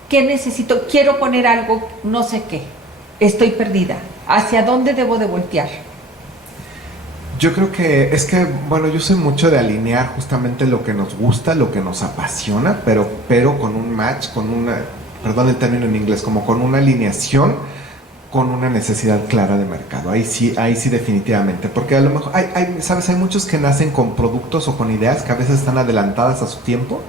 ¿qué necesito? Quiero poner algo, no sé qué. Estoy perdida. ¿Hacia dónde debo de voltear? Yo creo que yo soy mucho de alinear justamente lo que nos gusta, lo que nos apasiona, pero con un match, perdón el término en inglés, como con una alineación, con una necesidad clara de mercado. Ahí sí definitivamente, porque a lo mejor hay muchos que nacen con productos o con ideas que a veces están adelantadas a su tiempo,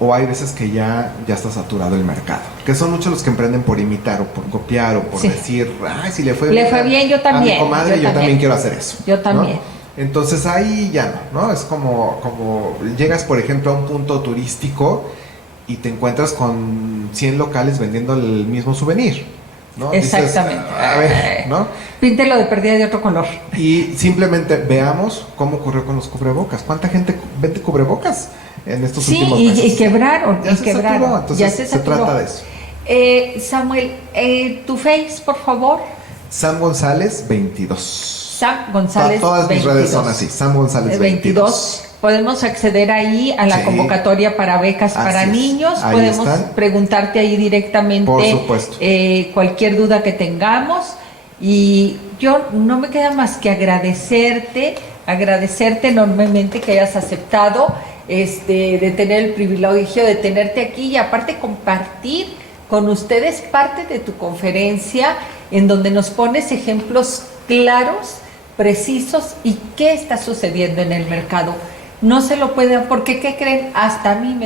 o hay veces que ya está saturado el mercado, que son muchos los que emprenden por imitar o por copiar o por decir, si le fue bien, yo también, a mi comadre, yo también quiero hacer eso. Yo también. ¿No? Entonces ahí ya no, es como llegas, por ejemplo, a un punto turístico y te encuentras con 100 locales vendiendo el mismo souvenir, ¿no? Exactamente. Dices, a ver, ¿no? Píntelo de perdida de otro color. Y simplemente veamos cómo ocurrió con los cubrebocas. ¿Cuánta gente vende cubrebocas en estos últimos meses? Y quebraron. Ya se saturó, entonces ya se trata de eso. Samuel, tu face, por favor. Sam González 22. Sam González Todas 22. mis redes son así, Sam González 22. Podemos acceder ahí a la convocatoria para becas para niños. Podemos preguntarte ahí directamente. Por supuesto. Cualquier duda que tengamos. Y yo no me queda más que agradecerte enormemente que hayas aceptado de tener el privilegio de tenerte aquí y aparte compartir con ustedes parte de tu conferencia en donde nos pones ejemplos claros, precisos y qué está sucediendo en el mercado. No se lo pueden, porque ¿qué creen? Hasta a mí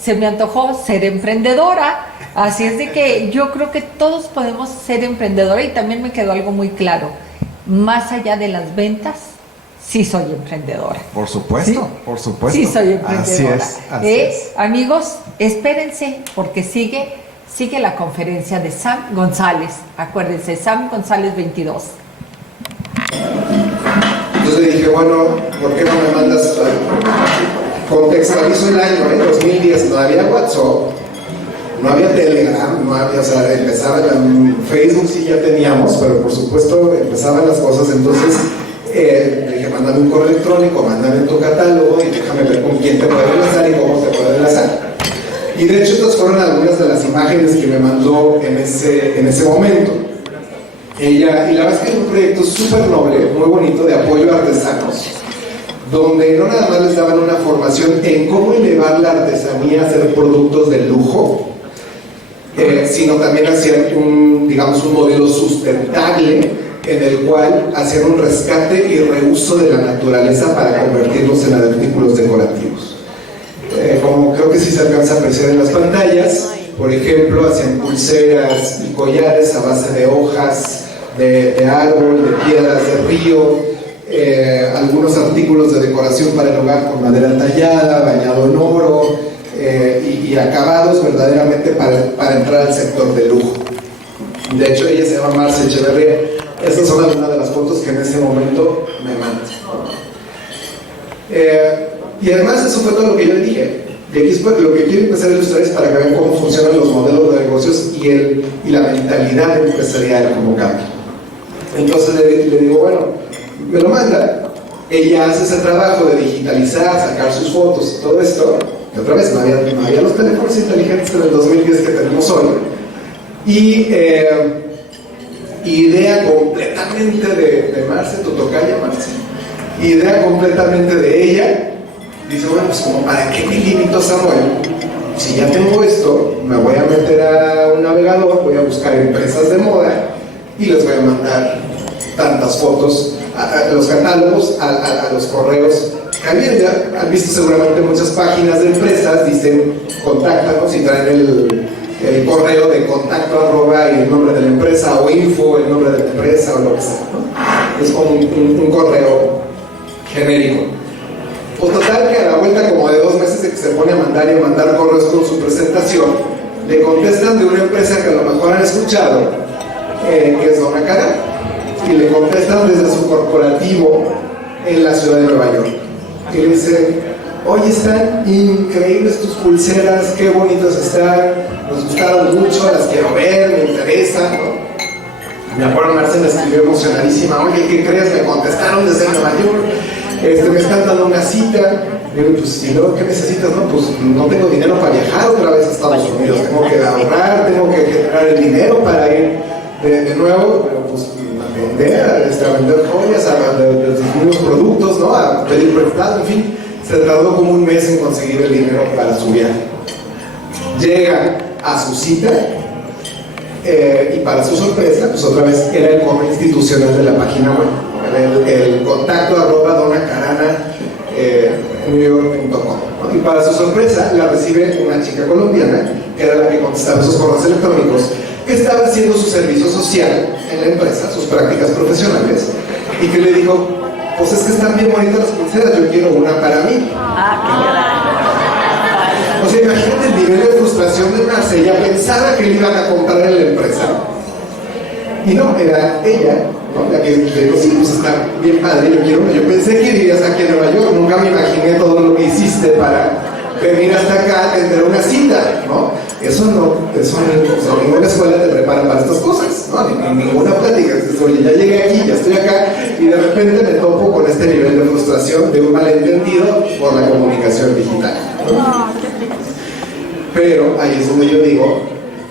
se me antojó ser emprendedora, así es de que yo creo que todos podemos ser emprendedora y también me quedó algo muy claro, más allá de las ventas, sí soy emprendedora. Por supuesto, ¿Sí? Por supuesto. Sí soy emprendedora. Así es. Amigos, espérense porque sigue la conferencia de Sam González, acuérdense, Sam González 22. Entonces le dije, bueno, ¿por qué no me mandas? Contextualizo el año, 2010, no había WhatsApp, no había Telegram, no había, empezaban en Facebook, sí ya teníamos, pero por supuesto empezaban las cosas, entonces le dije, mándame un correo electrónico, mándame tu catálogo y déjame ver con quién te puedo enlazar y cómo te puedo enlazar. Y de hecho estas fueron algunas de las imágenes que me mandó en ese momento. Y la verdad es que es un proyecto súper noble, muy bonito, de apoyo a artesanos, donde no nada más les daban una formación en cómo elevar la artesanía a hacer productos de lujo, sino también hacían un modelo sustentable en el cual hacían un rescate y reuso de la naturaleza para convertirlos en artículos decorativos. Como creo que sí se alcanza a apreciar en las pantallas, por ejemplo, hacían pulseras y collares a base de hojas de árbol, de piedras de río, algunos artículos de decoración para el hogar con madera tallada, bañado en oro, y acabados verdaderamente para entrar al sector de lujo. De hecho, ella se llama Marce Echeverría. Estas son algunas de las fotos que en ese momento me mandan. Y además eso fue todo lo que yo le dije. Y aquí es lo que quiero empezar a ilustrar es para que vean cómo funcionan los modelos de negocios y la mentalidad empresarial como cambia. Entonces le digo, bueno, me lo manda. Ella hace ese trabajo de digitalizar, sacar sus fotos y todo esto. Y otra vez, no había los teléfonos inteligentes en el 2010 que tenemos hoy. Y idea completamente de Marce, tu tocaya Marce, idea completamente de ella. Dice, bueno, pues como para qué me limito, Samuel, si ya tengo esto, me voy a meter a un navegador, voy a buscar empresas de moda y les voy a mandar tantas fotos a los catálogos, a los correos. Ya han visto seguramente muchas páginas de empresas, dicen contáctanos y traen el correo de contacto @ y el nombre de la empresa, o info, el nombre de la empresa, o lo que sea, ¿no? Es como un correo genérico. Pues total que a la vuelta como de 2 meses de que se pone a mandar correos con su presentación, le contestan de una empresa que a lo mejor han escuchado, que es Donna Karan, y le contestan desde su corporativo en la ciudad de Nueva York. Y le dicen, oye, están increíbles tus pulseras, qué bonitas están, nos gustaron mucho, las quiero ver, me interesan, ¿no? Me acuerdo, Marce me escribió emocionadísima, oye, ¿qué crees? Me contestaron desde Nueva York, me están dando una cita. Digo, pues, ¿y luego qué necesitas? No, pues no tengo dinero para viajar otra vez a Estados Unidos, tengo que ahorrar, tengo que generar el dinero para ir de nuevo, pero pues a vender joyas, de sus mismos productos, ¿no? A pedir prestado, en fin. Se tardó como 1 mes en conseguir el dinero para su viaje. Llega a su cita y para su sorpresa, pues otra vez era el correo institucional de la página web, el contacto @donacarana newyork.com, ¿no? Y para su sorpresa la recibe una chica colombiana que era la que contestaba esos correos electrónicos, que estaba haciendo su servicio social en la empresa, sus prácticas profesionales, y que le dijo, pues es que están bien bonitas las pulseras, yo quiero una para mí. O sea, imagínate el nivel de frustración de Marce. Ella pensaba que le iban a comprar en la empresa, y no, era ella, ¿no? La que le dijo, sí, pues está bien padre, yo quiero una. Yo pensé que vivías aquí en Nueva York, nunca me imaginé todo lo que hiciste para venir hasta acá a tener una cita, ¿no? Eso ninguna escuela te prepara para estas cosas, ¿no? Ni ninguna plática. Entonces, oye, ya llegué aquí, ya estoy acá, y de repente me topo con este nivel de frustración de un malentendido por la comunicación digital, ¿no? Pero ahí es donde yo digo,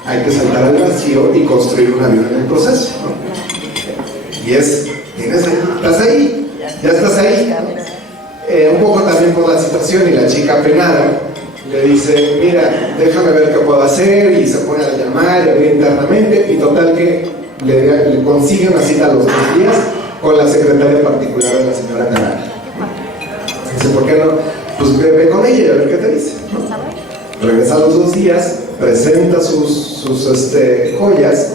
hay que saltar al vacío y construir una vida en el proceso, ¿no? Y estás ahí, ya estás ahí. Un poco también por la situación, y la chica apenada le dice, mira, déjame ver qué puedo hacer, y se pone a llamar y a ver internamente, y total que le consigue una cita a los 2 días con la secretaria particular de la señora Karan. Dice, ¿por qué no? Pues ve con ella y a ver qué te dice, ¿no? Regresa a los 2 días, presenta sus joyas,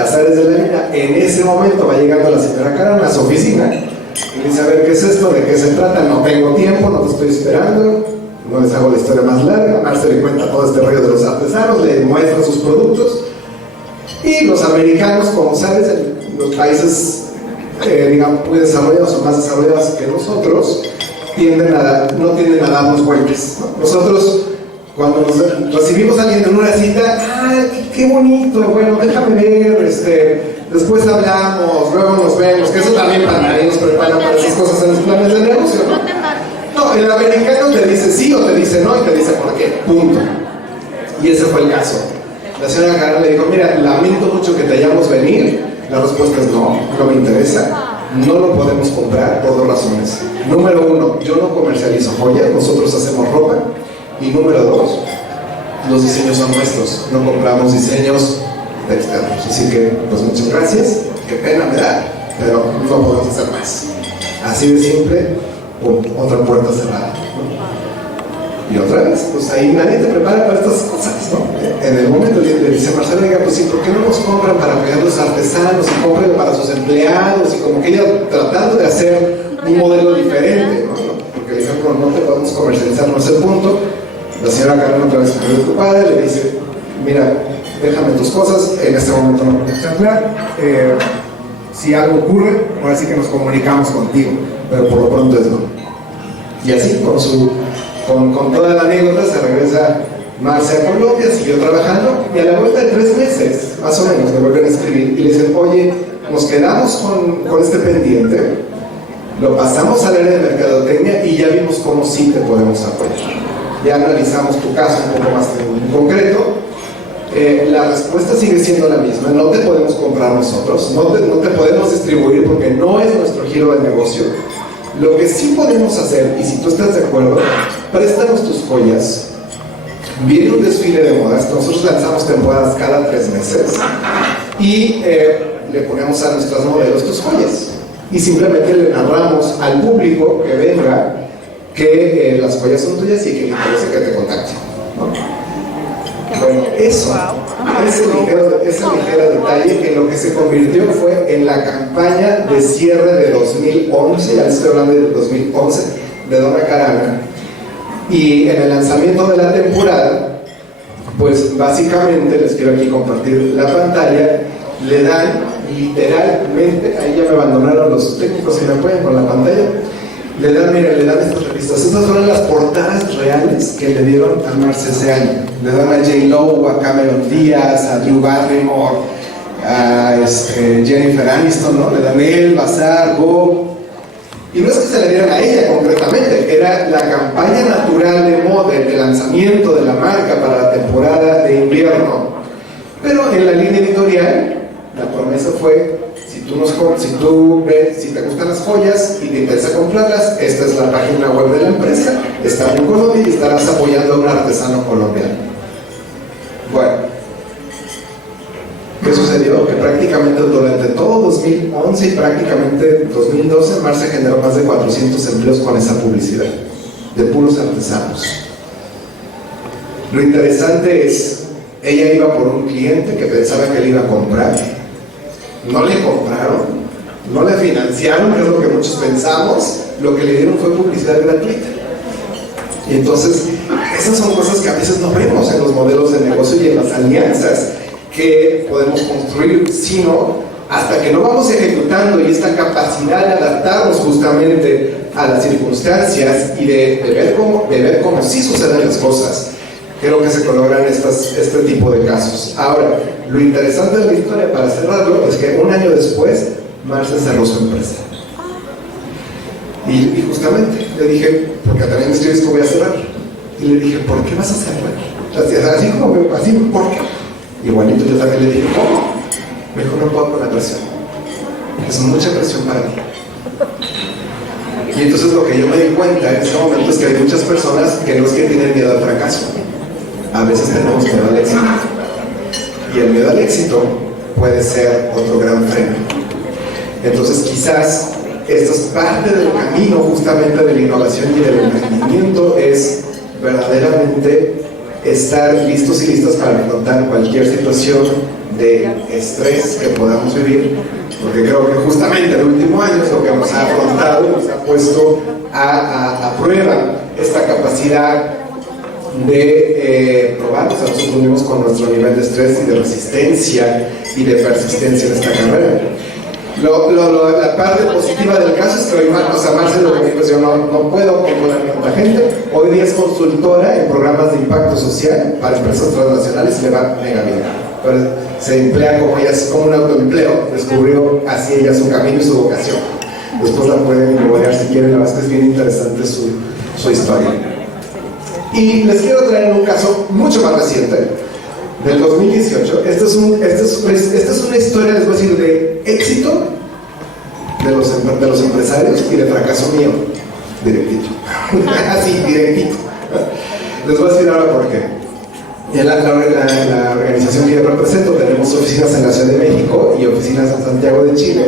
azares de la vida. En ese momento va llegando la señora Karan a su oficina y dice, a ver, ¿qué es esto? ¿De qué se trata? No tengo tiempo, no te estoy esperando. No les hago la historia más larga. Marce le cuenta todo este rollo de los artesanos, le muestra sus productos. Y los americanos, como sabes, los países digamos muy desarrollados o más desarrollados que nosotros, no tienden a darnos vueltas, ¿no? Nosotros, cuando nos recibimos a alguien en una cita, qué bonito, bueno, déjame ver, después hablamos, luego nos vemos, que eso también para nadie nos prepara para esas cosas en los planes de negocio, ¿no? No, el americano te dice sí o te dice no y te dice por qué, punto. Y ese fue el caso. La señora Karan le dijo, mira, lamento mucho que te hayamos venir. La respuesta es no me interesa, no lo podemos comprar por 2 razones. Número 1, yo no comercializo joyas, nosotros hacemos ropa. Y número 2, los diseños son nuestros, no compramos diseños de externos. Así que, pues muchas gracias, qué pena me da, pero no podemos hacer más. Así de simple, otra puerta cerrada, ¿no? Y otra vez, pues ahí nadie te prepara para estas cosas, ¿no? En el momento le dice Marcela, oiga, pues sí, ¿por qué no nos compran para apoyar a los artesanos y compren para sus empleados? Y como que ella tratando de hacer un modelo diferente, ¿no? Porque le dijeron, no te podemos comercializar, no es el punto. La señora Karan otra vez muy preocupada le dice, mira, déjame tus cosas, en este momento no puedo charlar, si algo ocurre, ahora sí que nos comunicamos contigo, pero por lo pronto es no. Y así, con toda la anécdota, se regresa Marce a Colombia, siguió trabajando, y a la vuelta de 3 meses, más o menos, le vuelven a escribir y le dicen, oye, nos quedamos con este pendiente, lo pasamos al área de mercadotecnia y ya vimos cómo sí te podemos apoyar. ya analizamos tu caso un poco más en concreto. La respuesta sigue siendo la misma: no te podemos comprar nosotros, no te podemos distribuir porque no es nuestro giro de negocio. Lo que sí podemos hacer, y si tú estás de acuerdo, préstanos tus joyas. Viene un desfile de modas, nosotros lanzamos temporadas cada 3 meses y le ponemos a nuestras modelos tus joyas y simplemente le narramos al público que venga que las joyas son tuyas y que le interesa que te contacte, ¿no? Bueno, eso, ese ligero detalle que lo que se convirtió fue en la campaña de cierre de 2011, ya les estoy hablando de 2011, de Donna Karan. Y en el lanzamiento de la temporada, pues básicamente, les quiero aquí compartir la pantalla, le dan literalmente, ahí ya me abandonaron los técnicos que me apoyan con la pantalla, le dan estas revistas. Estas fueron las portadas reales que le dieron a Marce ese año. Le dan a J.Lo, a Cameron Díaz, a Drew Barrymore, a Jennifer Aniston, ¿no? Le dan El Bazar, Go. Y no es que se le dieran a ella concretamente, era la campaña natural de moda, de lanzamiento de la marca para la temporada de invierno. Pero en la línea editorial, la promesa fue: si te gustan las joyas y te interesa comprarlas, esta es la página web de la empresa, está en Colombia y estarás apoyando a un artesano colombiano. Bueno, ¿qué sucedió? Que prácticamente durante todo 2011 y prácticamente 2012, Marce generó más de 400 empleos con esa publicidad, de puros artesanos. Lo interesante es, ella iba por un cliente que pensaba que le iba a comprar. No le compraron, no le financiaron, que es lo que muchos pensamos. Lo que le dieron fue publicidad gratuita. Y entonces, esas son cosas que a veces no vemos en los modelos de negocio y en las alianzas que podemos construir, sino hasta que no vamos ejecutando, y esta capacidad de adaptarnos justamente a las circunstancias y de ver cómo sí suceden las cosas, creo que se logran este tipo de casos. Ahora, lo interesante de la historia, para cerrarlo, es que un año después Marce cerró su empresa. Y justamente le dije, porque también me escribes que voy a cerrar, y le dije: ¿por qué vas a cerrar? Así como, ¿por qué? Igualito yo también le dije: ¿cómo? Me dijo: no puedo con la presión, es mucha presión para mí. Y entonces lo que yo me di cuenta en ese momento es que hay muchas personas que no es que tienen miedo al fracaso, a veces tenemos miedo al éxito. Y el miedo al éxito puede ser otro gran freno. Entonces quizás esto es parte del camino justamente de la innovación y del emprendimiento, es verdaderamente estar listos y listas para afrontar cualquier situación de estrés que podamos vivir, porque creo que justamente el último año es lo que nos ha afrontado y nos ha puesto a prueba esta capacidad de probar. O sea, nosotros mismos con nuestro nivel de estrés y de resistencia y de persistencia en esta carrera. La parte positiva del caso es que hoy Marce lo que me dijo es: yo no puedo componer con la gente. Hoy día es consultora en programas de impacto social para empresas transnacionales y le va mega bien. Pero se emplea como ella, es como un autoempleo. Descubrió así ella su camino y su vocación. Después la pueden googlear si quieren, la verdad es que es bien interesante su historia. Y les quiero traer un caso mucho más reciente, del 2018. Esta es una historia, les voy a decir, de éxito de los empresarios y de fracaso mío, directito. Así, directito. Les voy a decir ahora por qué. En la organización que yo represento tenemos oficinas en la Ciudad de México y oficinas en Santiago de Chile.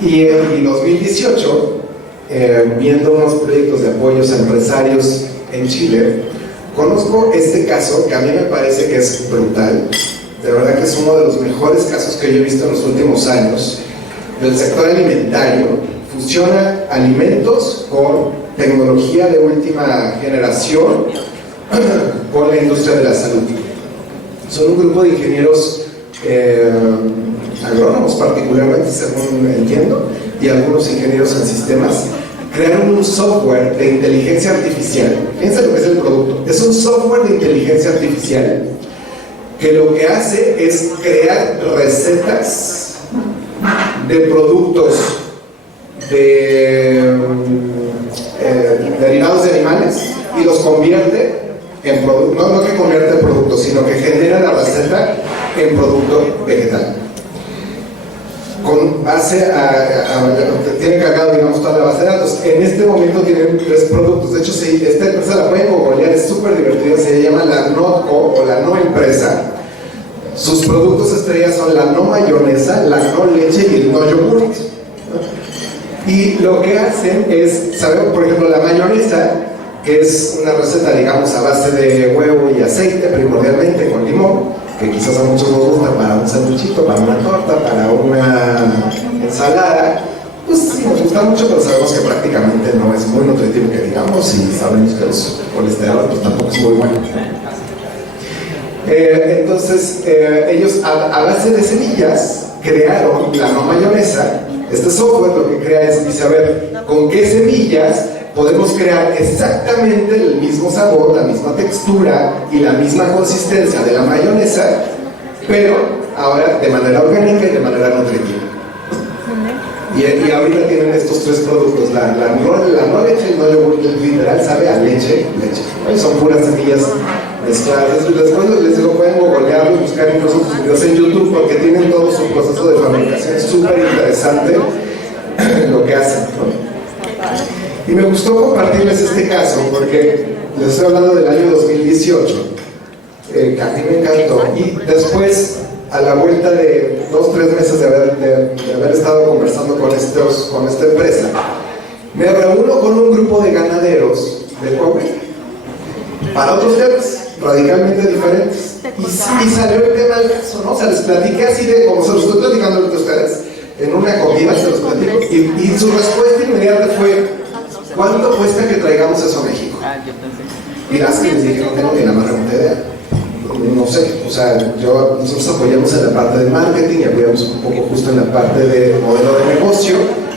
Y en 2018, viendo unos proyectos de apoyos a empresarios en Chile, conozco este caso que a mí me parece que es brutal. De verdad que es uno de los mejores casos que yo he visto en los últimos años. Del sector alimentario, fusiona alimentos con tecnología de última generación con la industria de la salud. Son un grupo de ingenieros agrónomos particularmente, según entiendo, y algunos ingenieros en sistemas. Crearon un software de inteligencia artificial. Fíjense lo que es el producto. Es un software de inteligencia artificial que lo que hace es crear recetas de productos derivados de animales y los convierte no que convierte en producto, sino que genera la receta en producto vegetal. Con base tiene cargado, digamos, toda la base de datos. En este momento tienen 3 productos. De hecho, esta empresa la pueden googlear, es súper divertida, se llama la NotCo o la No Empresa. Sus productos estrellas son la No Mayonesa, la No Leche y el No Yogurt. Y lo que hacen es, sabemos, por ejemplo, la mayonesa, que es una receta, digamos, a base de huevo y aceite, primordialmente con limón, que quizás a muchos nos gusta para un sanduchito, para una torta, para una ensalada. Pues sí, nos gusta mucho, pero sabemos que prácticamente no es muy nutritivo, que digamos, y sabemos que los colesterol pues tampoco es muy bueno. Entonces, ellos a base de semillas crearon la No Mayonesa. Este software lo que crea es, dice, a ver, ¿con qué semillas podemos crear exactamente el mismo sabor, la misma textura y la misma consistencia de la mayonesa, pero ahora de manera orgánica y de manera nutritiva? Y ahorita tienen estos 3 productos, la no leche, el no yogur, que literal sabe a leche. Son puras semillas mezcladas. Después les digo, pueden googlearlo y buscar incluso sus videos en YouTube, porque tienen todo su proceso de fabricación. Es súper interesante lo que hacen, ¿no? Y me gustó compartirles este caso, porque les estoy hablando del año 2018, que a mí me encantó. Y después, a la vuelta de 2-3 meses de haber estado conversando con esta empresa, me reúno con un grupo de ganaderos de Coahuila para otros temas radicalmente diferentes. Y salió el tema del caso, ¿no? O sea, les platiqué así de como se los estoy platicando ahorita a ustedes, en una comida se los platico, y su respuesta inmediata fue: ¿cuánto cuesta que traigamos eso a México? Y las que les dije, no tengo ni la más remota idea. No sé, o sea, nosotros apoyamos en la parte de marketing y apoyamos un poco justo en la parte de modelo de negocio,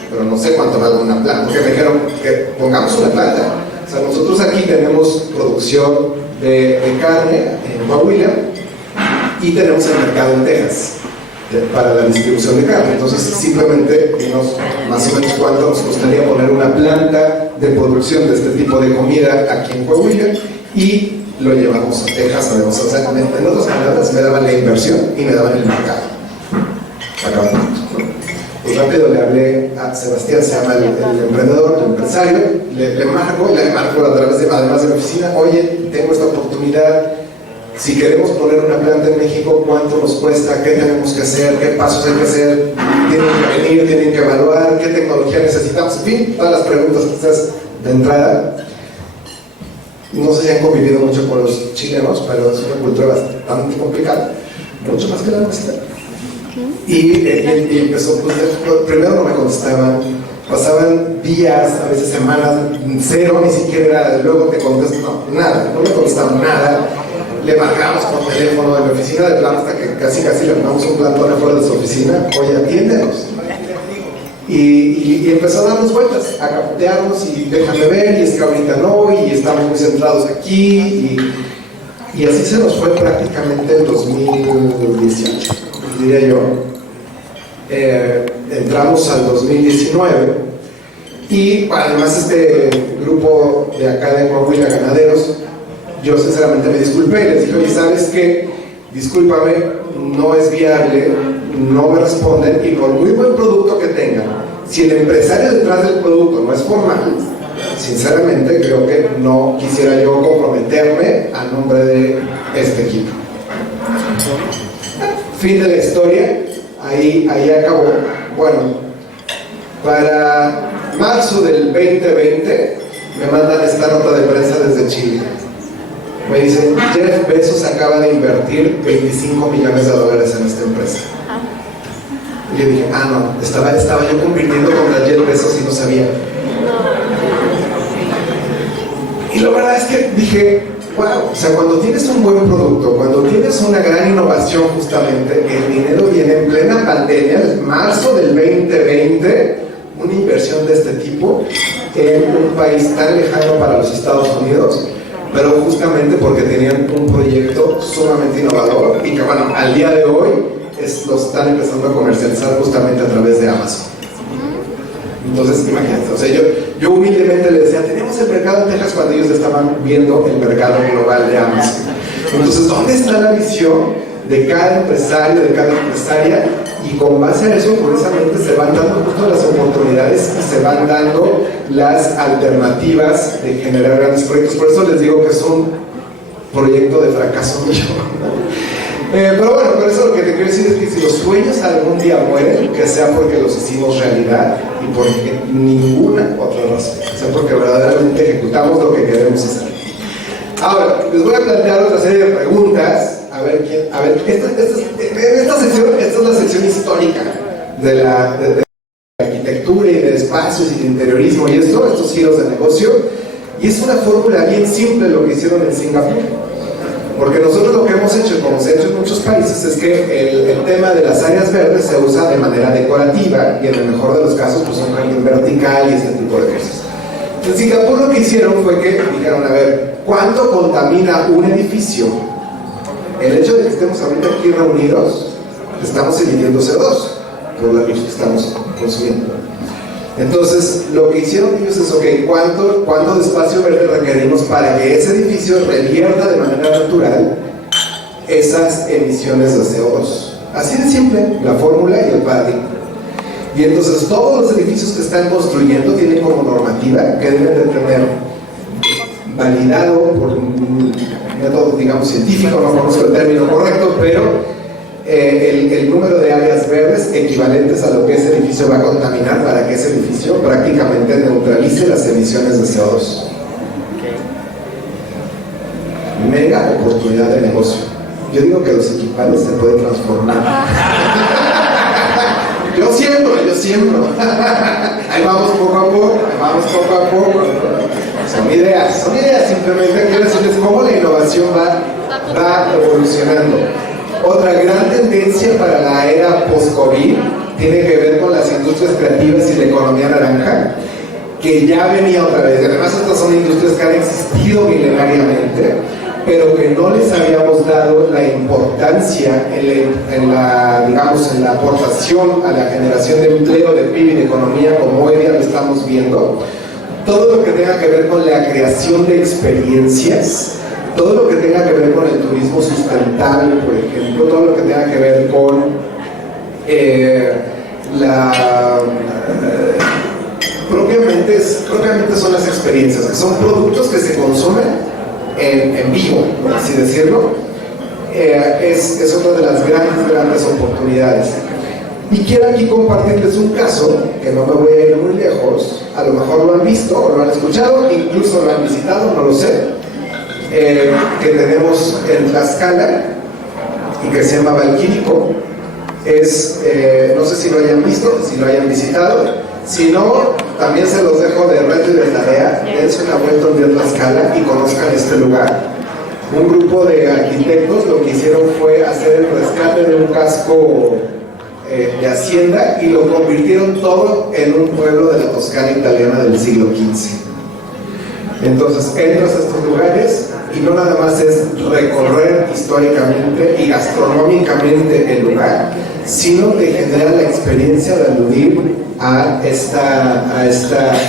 pero no sé cuánto vale una planta, porque me dijeron que pongamos una planta. O sea, nosotros aquí tenemos producción de carne en Coahuila y tenemos el mercado en Texas para la distribución de carne. Entonces simplemente vimos más o menos cuánto nos costaría poner una planta de producción de este tipo de comida aquí en Coahuila, y lo llevamos a Texas. Además, o sea, en otras palabras, me daban la inversión y me daban el mercado. Acabamos, ¿no? Pues rápido le hablé a Sebastián, se llama el emprendedor, el empresario, le marco a través de, además de mi oficina: oye, tengo esta oportunidad, si queremos poner una planta en México, ¿cuánto nos cuesta? ¿Qué tenemos que hacer? ¿Qué pasos hay que hacer? ¿Tienen que venir? ¿Tienen que evaluar? ¿Qué tecnología necesitamos? En fin, todas las preguntas quizás de entrada. No sé si han convivido mucho con los chilenos, pero es una cultura bastante complicada, mucho más que la nuestra. Y empezó, pues, primero no me contestaban, pasaban días, a veces semanas, cero, ni siquiera, luego te contesto, no, nada, no me contestaban nada. Le marcamos por teléfono de mi oficina de planta, hasta que casi le mandamos un plantón afuera de su oficina: oye, atiéndenos. Y empezó a darnos vueltas, a capotearnos, y déjame ver, y es que ahorita no, y estamos muy centrados aquí, y así se nos fue prácticamente el 2018, diría yo. Entramos al 2019, y además este grupo de acá de Coahuila, ganaderos, yo sinceramente me disculpé y les dije: oye, ¿sabes qué? Discúlpame, no es viable, no me responden, y por muy buen producto que tengan, si el empresario detrás del producto no es formal, sinceramente creo que no quisiera yo comprometerme a nombre de este equipo. Fin de la historia, ahí acabó. Bueno, para marzo del 2020 me mandan esta nota de prensa desde Chile. Me dicen: Jeff Bezos acaba de invertir $25 millones en esta empresa. Y yo dije: no, estaba yo compitiendo contra Jeff Bezos y no sabía. Y la verdad es que dije: wow, o sea, cuando tienes un buen producto, cuando tienes una gran innovación, justamente, el dinero viene en plena pandemia, en marzo del 2020, una inversión de este tipo en un país tan lejano para los Estados Unidos, pero justamente porque tenían un proyecto sumamente innovador y que, bueno, al día de hoy lo están empezando a comercializar justamente a través de Amazon. Entonces, imagínate, o sea, yo humildemente le decía, tenemos el mercado en Texas cuando ellos estaban viendo el mercado global de Amazon. Entonces, ¿dónde está la visión de cada empresario, de cada empresaria? Y con base a eso, curiosamente, se van dando justo las oportunidades y se van dando las alternativas de generar grandes proyectos. Por eso les digo que es un proyecto de fracaso mío. Pero bueno, por eso lo que te quiero decir es que si los sueños algún día mueren, que sea porque los hicimos realidad y por ninguna otra razón, sea porque verdaderamente ejecutamos lo que queremos hacer. Ahora, les voy a plantear otra serie de preguntas. A ver, esta es la sección histórica de la arquitectura y de espacios y de interiorismo y estos giros de negocio. Y es una fórmula bien simple lo que hicieron en Singapur. Porque nosotros lo que hemos hecho, como se ha hecho en muchos países, es que el tema de las áreas verdes se usa de manera decorativa y en el mejor de los casos, pues un jardín vertical y este tipo de cosas. En Singapur lo que hicieron fue que dijeron, a ver, ¿cuánto contamina un edificio? El hecho de que estemos ahorita aquí reunidos, estamos emitiendo CO2 por la luz que estamos consumiendo. Entonces, lo que hicieron ellos es, ok, ¿cuánto de espacio verde requerimos para que ese edificio revierta de manera natural esas emisiones de CO2? Así de simple, la fórmula y el paradigma. Y entonces, todos los edificios que están construyendo tienen como normativa que deben de tener validado por un método, digamos, científico, no conozco el término correcto, pero el número de áreas verdes equivalentes a lo que ese edificio va a contaminar para que ese edificio prácticamente neutralice las emisiones de CO2. Mega oportunidad de negocio. Yo digo que los equipales se pueden transformar. Yo siembro. Ahí vamos poco a poco. Son ideas simplemente quiero decirles cómo la innovación va evolucionando. Otra gran tendencia para la era post-COVID tiene que ver con las industrias creativas y la economía naranja, que ya venía otra vez. Además, estas son industrias que han existido milenariamente, pero que no les habíamos dado la importancia en la aportación a la generación de empleo, de PIB y de economía como hoy día lo estamos viendo. Todo lo que tenga que ver con la creación de experiencias, todo lo que tenga que ver con el turismo sustentable, por ejemplo, todo lo que tenga que ver con propiamente son las experiencias, que son productos que se consumen en vivo, por así decirlo, es otra de las grandes oportunidades. Y quiero aquí compartirles un caso, que no me voy a ir muy lejos, a lo mejor lo han visto o lo han escuchado, incluso lo han visitado, no lo sé, que tenemos en Tlaxcala y que se llama Valquírico. No sé si lo hayan visto, si lo hayan visitado, si no, también se los dejo de reto y de tarea. Dense una vuelta un día a Tlaxcala y conozcan este lugar. Un grupo de arquitectos lo que hicieron fue hacer el rescate de un casco de hacienda y lo convirtieron todo en un pueblo de la Toscana italiana del siglo XV. Entonces entras a estos lugares y no nada más es recorrer históricamente y gastronómicamente el lugar, sino te genera la experiencia de aludir a esta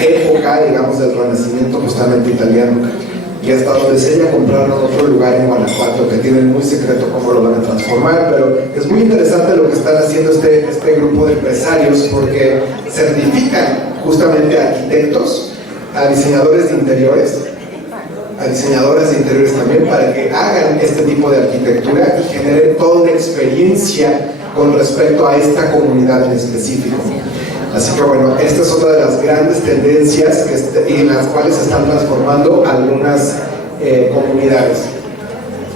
época, digamos, del Renacimiento justamente italiano. Y hasta donde se haya comprado en otro lugar en Guanajuato, que tienen muy secreto cómo lo van a transformar, pero es muy interesante lo que están haciendo este grupo de empresarios, porque certifican justamente a arquitectos, a diseñadores de interiores, a diseñadoras de interiores también, para que hagan este tipo de arquitectura y generen toda una experiencia con respecto a esta comunidad en específico. Así que bueno, esta es otra de las grandes tendencias en las cuales se están transformando algunas comunidades.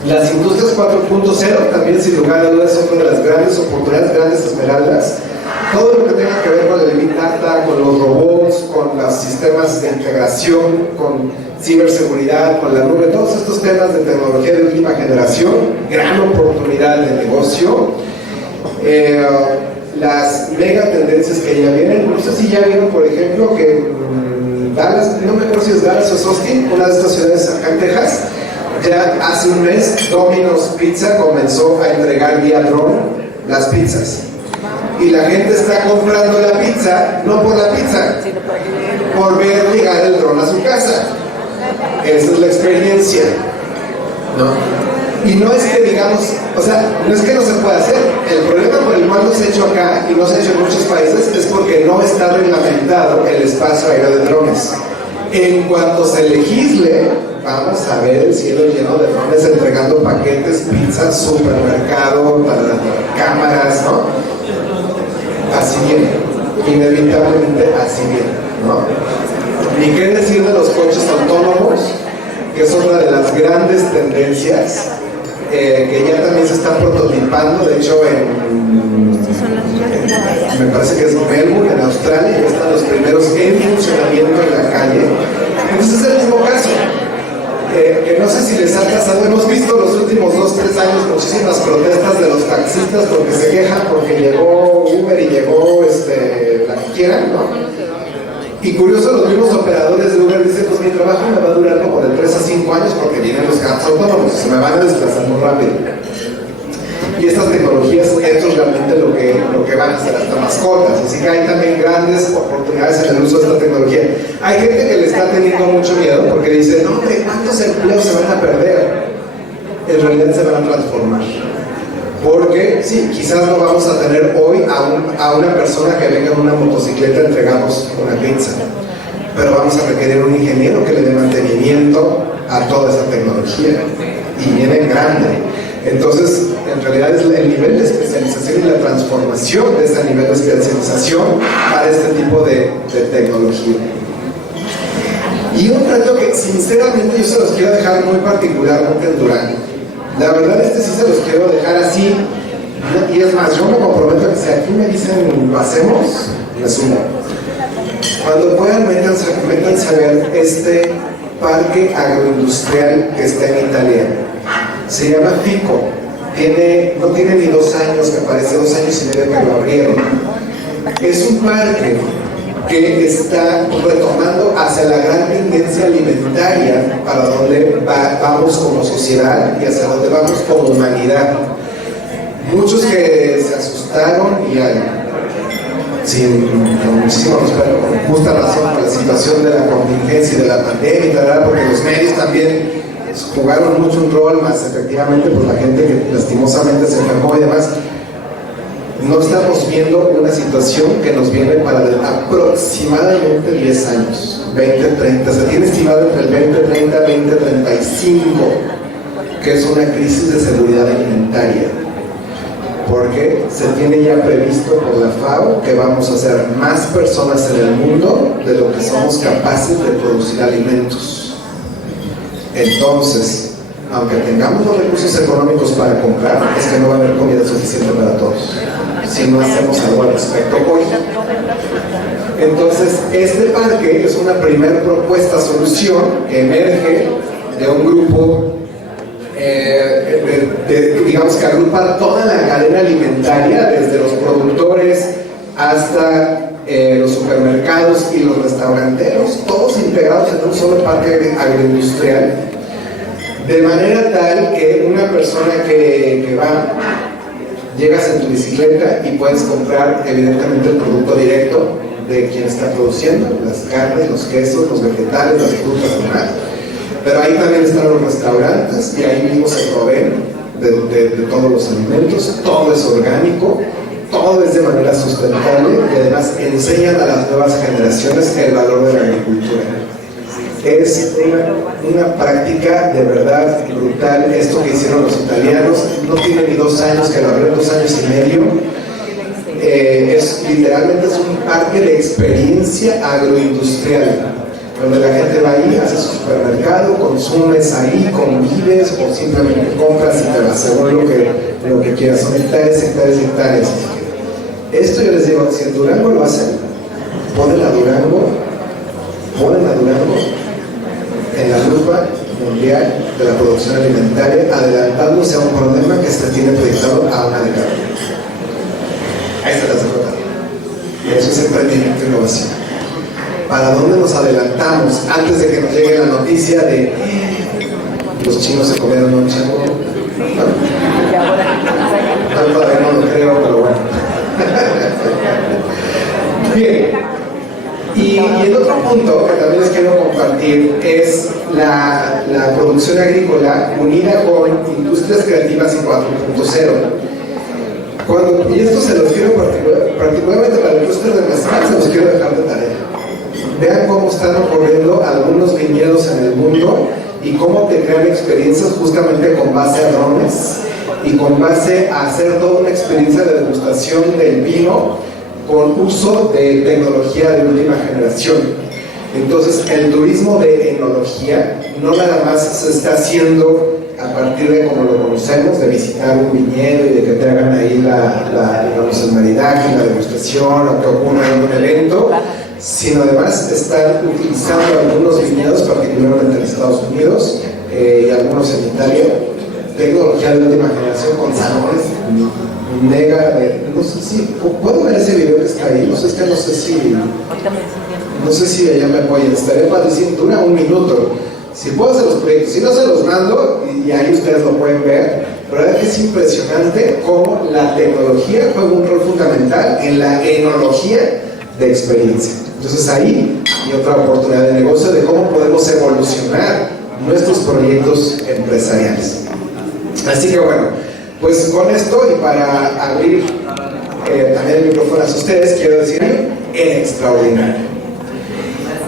Las industrias 4.0 también, sin lugar a dudas, son una de las grandes oportunidades, grandes esmeraldas. Todo lo que tenga que ver con el Big Data, con los robots, con los sistemas de integración, con ciberseguridad, con la nube, todos estos temas de tecnología de última generación, gran oportunidad de negocio. Las mega tendencias que ya vienen, no sé si ya vieron, por ejemplo, que Dallas, no me acuerdo si es Dallas o Austin, una de estas ciudades acá en Texas, ya hace un mes Domino's Pizza comenzó a entregar vía drone las pizzas. y la gente está comprando la pizza, no por la pizza, por ver llegar el dron a su casa. Esa es la experiencia, ¿no? Y no es que digamos, o sea, no es que no se pueda hacer. El problema por el cual no se ha hecho acá y no se ha hecho en muchos países es porque no está reglamentado el espacio aéreo de drones. En cuanto se legisle, vamos a ver el cielo lleno de drones entregando paquetes, pizzas, supermercado, para cámaras, ¿no? Así viene, inevitablemente así viene, ¿no? Ni qué decir de los coches autónomos, que es otra de las grandes tendencias, que ya también se está prototipando. De hecho, me parece que es Melbourne, en Australia, ya están los primeros en funcionamiento en la calle. Entonces es el mismo caso. Que no sé si les ha pasado, hemos visto los últimos 2-3 años muchísimas protestas de los taxistas porque se quejan porque llegó Uber y llegó la que quieran, ¿no? Y curioso, los mismos operadores de Uber dicen, pues mi trabajo me va a durar como de 3 a 5 años porque vienen los carros autónomos, se me van a desplazar muy rápido. Y estas tecnologías, esto es realmente lo que van a hacer hasta mascotas, así que hay también grandes oportunidades en el uso de esta tecnología. Hay gente que le está teniendo mucho miedo porque dice, no hombre, ¿cuántos empleos se van a perder? En realidad se van a transformar. Porque sí, quizás no vamos a tener hoy a una persona que venga en una motocicleta a entregarnos una pizza, pero vamos a requerir un ingeniero que le dé mantenimiento a toda esa tecnología, y viene en grande. Entonces, en realidad es el nivel de especialización y la transformación de ese nivel de especialización para este tipo de tecnología. Y un reto que sinceramente yo se los quiero dejar muy particularmente en Durango. La verdad sí se los quiero dejar así, y es más, yo me comprometo a que si aquí me dicen lo hacemos, me sumo. Cuando puedan, métanse a ver este parque agroindustrial que está en Italia. Se llama FICO, no tiene ni 2 años, me parece 2 años y medio que lo abrieron. Es un parque que está retomando hacia la gran tendencia alimentaria para donde vamos como sociedad y hacia donde vamos como humanidad. Muchos que se asustaron y con muchísimo respeto, con justa razón, por la situación de la contingencia y de la pandemia y tal, porque los medios también jugaron mucho un rol, más efectivamente por la gente que lastimosamente se enfermó y demás. No estamos viendo una situación que nos viene para aproximadamente 10 años, 20-30, se tiene estimado entre el 2030 y 2035, que es una crisis de seguridad alimentaria, porque se tiene ya previsto por la FAO que vamos a ser más personas en el mundo de lo que somos capaces de producir alimentos. Entonces, aunque tengamos los recursos económicos para comprar, es que no va a haber comida suficiente para todos si no hacemos algo al respecto hoy. Entonces, este parque es una primera propuesta, solución que emerge de un grupo, digamos que agrupa toda la cadena alimentaria, desde los productores hasta los supermercados y los restauranteros, todos integrados en un solo parque agroindustrial, de manera tal que una persona que va, llegas en tu bicicleta y puedes comprar evidentemente el producto directo de quien está produciendo, las carnes, los quesos, los vegetales, las frutas, demás. Pero ahí también están los restaurantes y ahí mismo se proveen de todos los alimentos, todo es orgánico, todo es de manera sustentable y además enseñan a las nuevas generaciones el valor de la agricultura. Es una práctica de verdad brutal. Esto que hicieron los italianos no tiene ni 2 años, que lo abrieron 2 años y medio. Literalmente es un parque de experiencia agroindustrial, donde la gente va ahí, hace su supermercado, consumes ahí, convives o simplemente compras y te vas, según lo que quieras. Son hectáreas. Esto yo les digo, si en Durango lo hacen, ponen a Durango en la lupa mundial de la producción alimentaria, adelantándose a un problema que se tiene proyectado a una década. Ahí está la segunda. Y eso es emprendimiento e innovación. ¿Para dónde nos adelantamos antes de que nos llegue la noticia de los chinos se comieron un chango? Todavía no lo creo, pero bueno. Bien, y el otro punto que también les quiero compartir es la producción agrícola unida con industrias creativas y 4.0. Y esto se los quiero particularmente para el clúster de mezcal, se los quiero dejar de tarea. Vean cómo están ocurriendo algunos viñedos en el mundo y cómo te crean experiencias justamente con base a drones y con base a hacer toda una experiencia de degustación del vino con uso de tecnología de última generación. Entonces, el turismo de enología no nada más se está haciendo a partir de como lo conocemos, de visitar un viñedo y de que te hagan ahí digamos, el maridaje, la degustación o que ocurra en un evento, sino además están utilizando algunos viñedos, particularmente en Estados Unidos y algunos en Italia, tecnología de última generación con salones mega, no sé si, ¿puedo ver ese video que está ahí? No sé si ella me apoya, estaría para decir, dura un minuto. Si puedo hacer los proyectos, si no se los mando y ahí ustedes lo pueden ver. La verdad que es impresionante cómo la tecnología juega un rol fundamental en la enología de experiencia. Entonces ahí hay otra oportunidad de negocio de cómo podemos evolucionar nuestros proyectos empresariales. Así que bueno, pues con esto y para abrir también el micrófono a ustedes, quiero decir en extraordinario.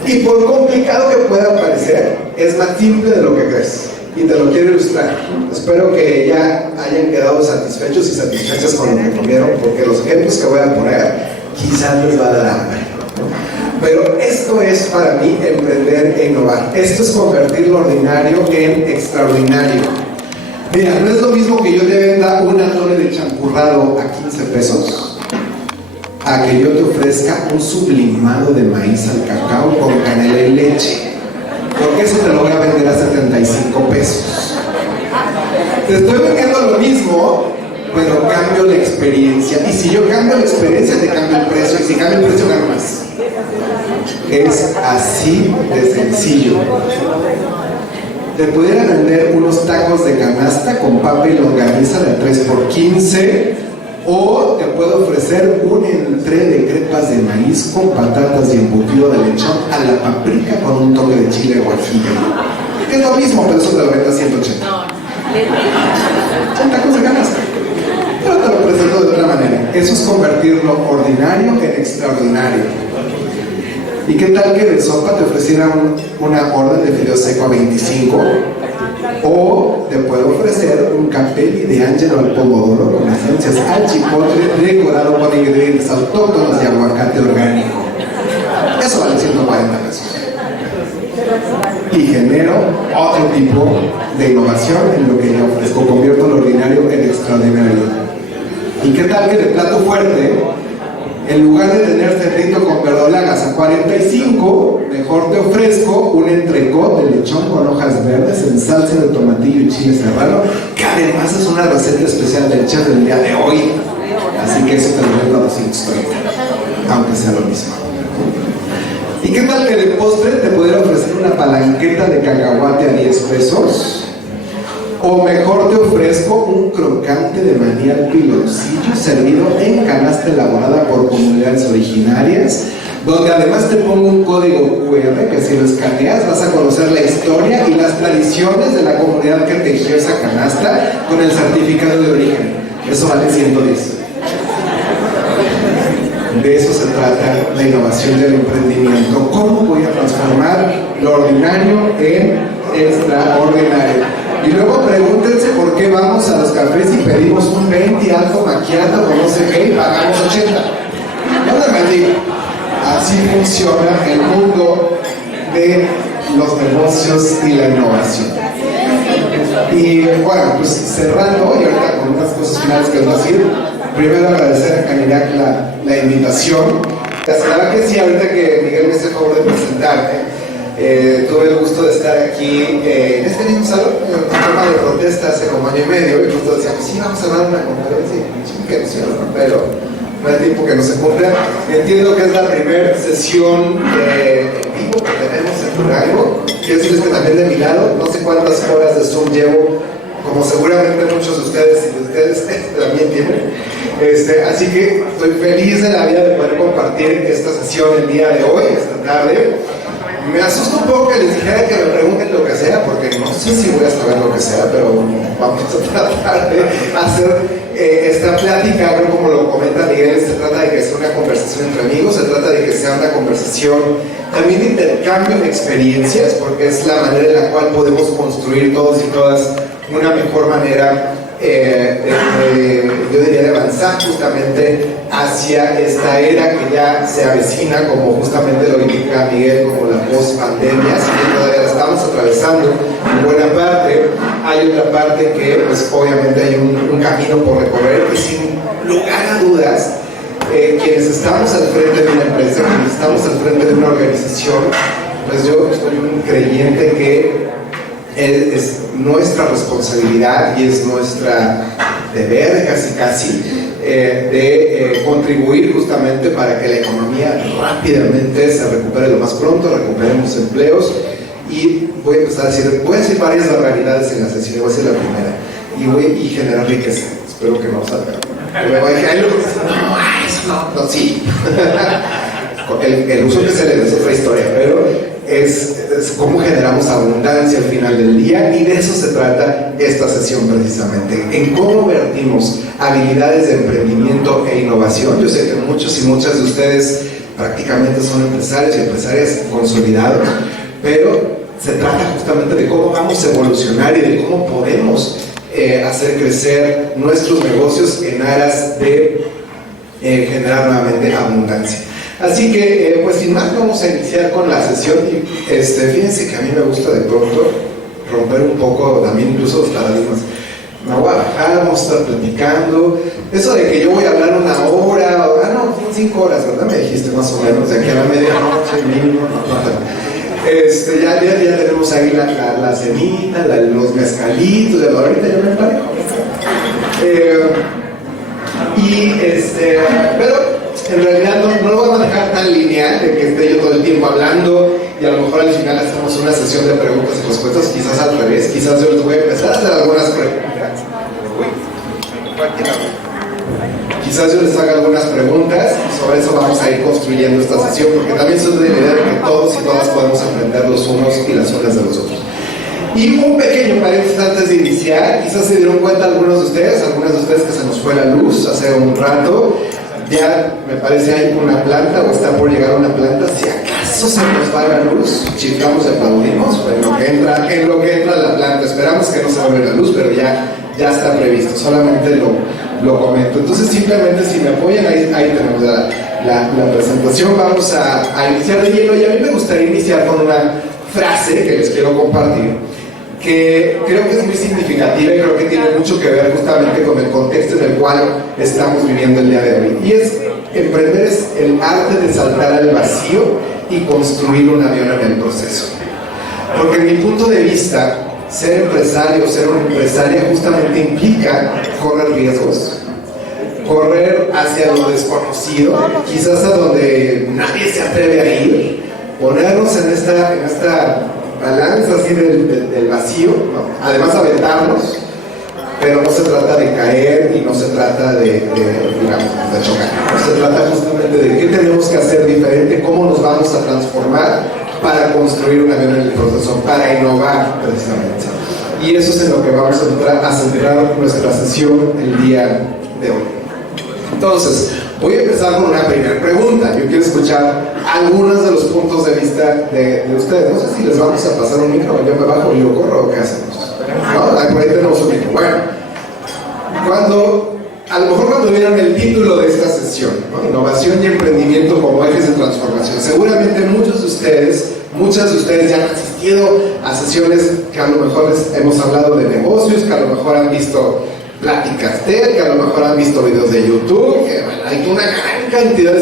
Y por complicado que pueda parecer, es más simple de lo que crees. Y te lo quiero ilustrar. Espero que ya hayan quedado satisfechos y satisfechas con lo que comieron, porque los ejemplos que voy a poner quizás les va a dar hambre. Pero esto es para mí emprender e innovar. Esto es convertir lo ordinario en extraordinario. Mira, no es lo mismo que yo te venda una torre de champurrado a 15 pesos a que yo te ofrezca un sublimado de maíz al cacao con canela y leche, porque eso te lo voy a vender a 75 pesos. Te estoy vendiendo lo mismo, pero cambio la experiencia, y si yo cambio la experiencia te cambio el precio, y si cambio el precio gano más. Es así de sencillo. Te pudiera vender unos tacos de canasta con papa y longaniza de 3x15, o te puedo ofrecer un entré de crepas de maíz con patatas y embutido de lechón a la paprika con un toque de chile guajillo. Es lo mismo, pero eso te lo vendo a 180. Son tacos de canasta, pero te lo presento de otra manera. Eso es convertir lo ordinario en extraordinario. ¿Y qué tal que de sopa te ofreciera una orden de fideo seco a 25? O te puedo ofrecer un capelli de ángelo al pomodoro con esencias al chipotle decorado con ingredientes autóctonos de aguacate orgánico. Eso vale 140 pesos. Y genero otro tipo de innovación en lo que yo ofrezco. Convierto lo ordinario en extraordinario. ¿Y qué tal que de plato fuerte, en lugar de tener cerdito con verdolagas a 45, mejor te ofrezco un entrecot de lechón con hojas verdes en salsa de tomatillo y chile serrano, que además es una receta especial del chef del día de hoy. Así que eso te lo vendo a 230, aunque sea lo mismo. ¿Y qué tal que de postre te pudiera ofrecer una palanqueta de cacahuate a 10 pesos? O mejor te ofrezco un crocante de maní al piloncillo servido en canasta elaborada por comunidades originarias, donde además te pongo un código QR que si lo escaneas vas a conocer la historia y las tradiciones de la comunidad que tejió esa canasta con el certificado de origen. Eso vale 110. De eso se trata la innovación del emprendimiento. ¿Cómo voy a transformar lo ordinario en extraordinario? Y luego pregúntense por qué vamos a los cafés y pedimos un 20 alto macchiato con no sé qué y pagamos 80. No les mendigo. Así funciona el mundo de los negocios y la innovación. Y bueno, pues cerrando, y ahorita con unas cosas finales que les voy a decir, primero agradecer a Canirac la invitación. La verdad que sí, ahorita que Miguel me hizo el favor de presentarte, tuve el gusto de estar aquí en este mismo salón, en el programa de protesta hace como año y medio, y justo decíamos, sí, vamos a dar una conferencia, pero no hay tiempo que no se cumpla. Entiendo que es la primera sesión en vivo que tenemos en Durango. Quiero decirles que también de mi lado, no sé cuántas horas de Zoom llevo, como seguramente muchos de ustedes y de ustedes también tienen. Así que estoy feliz de la vida de poder compartir esta sesión el día de hoy, esta tarde. Me asusta un poco que les dijera que me pregunten lo que sea, porque no sé si voy a saber lo que sea, pero vamos a tratar de hacer esta plática, creo como lo comenta Miguel, se trata de que sea una conversación entre amigos, se trata de que sea una conversación también de intercambio de experiencias, porque es la manera en la cual podemos construir todos y todas una mejor manera yo diría de avanzar justamente hacia esta era que ya se avecina, como justamente lo indica Miguel, como la post-pandemia. Si bien todavía la estamos atravesando en buena parte, hay otra parte que pues obviamente hay un camino por recorrer, que sin lugar a dudas quienes estamos al frente de una empresa, quienes estamos al frente de una organización, pues yo soy un creyente que es nuestra responsabilidad y es nuestra deber casi de contribuir justamente para que la economía rápidamente se recupere lo más pronto, recuperemos empleos. Y voy a empezar a decir, voy a decir varias realidades en la sesión, voy a decir la primera, y generar riqueza. Espero que no salga. Me voy a decir, no, sí. El uso que se le da es otra historia, pero es cómo generamos abundancia al final del día, y de eso se trata esta sesión precisamente, en cómo vertimos habilidades de emprendimiento e innovación. Yo sé que muchos y muchas de ustedes prácticamente son empresarios y empresarias consolidados, pero se trata justamente de cómo vamos a evolucionar y de cómo podemos hacer crecer nuestros negocios en aras de generar nuevamente abundancia. Así que, pues sin más, vamos a iniciar con la sesión. Fíjense que a mí me gusta de pronto romper un poco también incluso los paradigmas. Me voy a bajar, vamos a estar platicando. Eso de que yo voy a hablar una hora, no, 5 horas, ¿verdad? Me dijiste más o menos, de aquí a la medianoche, mínimo, ya tenemos ahí la cenita, los mezcalitos, ahorita ya me emparejo. Pero en realidad no lo voy a manejar tan lineal de que esté yo todo el tiempo hablando y a lo mejor al final hacemos una sesión de preguntas y respuestas, quizás al revés, quizás yo les voy a empezar a hacer algunas preguntas. Quizás yo les haga algunas preguntas y sobre eso vamos a ir construyendo esta sesión, porque también soy de la idea de que todos y todas podemos aprender los unos y las unas de los otros. Y un pequeño paréntesis antes de iniciar, quizás se dieron cuenta algunas de ustedes que se nos fue la luz hace un rato. Ya me parece hay una planta o está por llegar una planta. Si acaso se nos va la luz, chicamos y aplaudimos en lo que entra la planta. Esperamos que no se vaya la luz, pero ya está previsto, solamente lo comento. Entonces simplemente si me apoyan, ahí tenemos la presentación. Vamos a iniciar de lleno, y a mí me gustaría iniciar con una frase que les quiero compartir, que creo que es muy significativa y creo que tiene mucho que ver justamente con el contexto en el cual estamos viviendo el día de hoy. Y es: emprender es el arte de saltar al vacío y construir un avión en el proceso. Porque en mi punto de vista, ser empresario, ser una empresaria justamente implica correr riesgos, correr hacia lo desconocido, quizás a donde nadie se atreve a ir, ponernos en esta balanza así del vacío, ¿no? Además aventarnos, pero no se trata de caer y no se trata de chocar, no se trata justamente de qué tenemos que hacer diferente, cómo nos vamos a transformar para construir un avión en el proceso, para innovar precisamente. Y eso es en lo que vamos a centrar nuestra sesión el día de hoy. Entonces, voy a empezar con una primera pregunta. Yo quiero escuchar algunos de los puntos de vista de ustedes. No sé si les vamos a pasar un micro, yo me bajo y yo corro, o qué hacemos. No, por ahí tenemos un micro. Bueno, a lo mejor cuando vieron el título de esta sesión, ¿no? Innovación y emprendimiento como ejes de transformación, seguramente muchas de ustedes ya han asistido a sesiones que a lo mejor hemos hablado de negocios, que a lo mejor han visto pláticas TED, que a lo mejor han visto videos de YouTube, que bueno, hay una gran cantidad.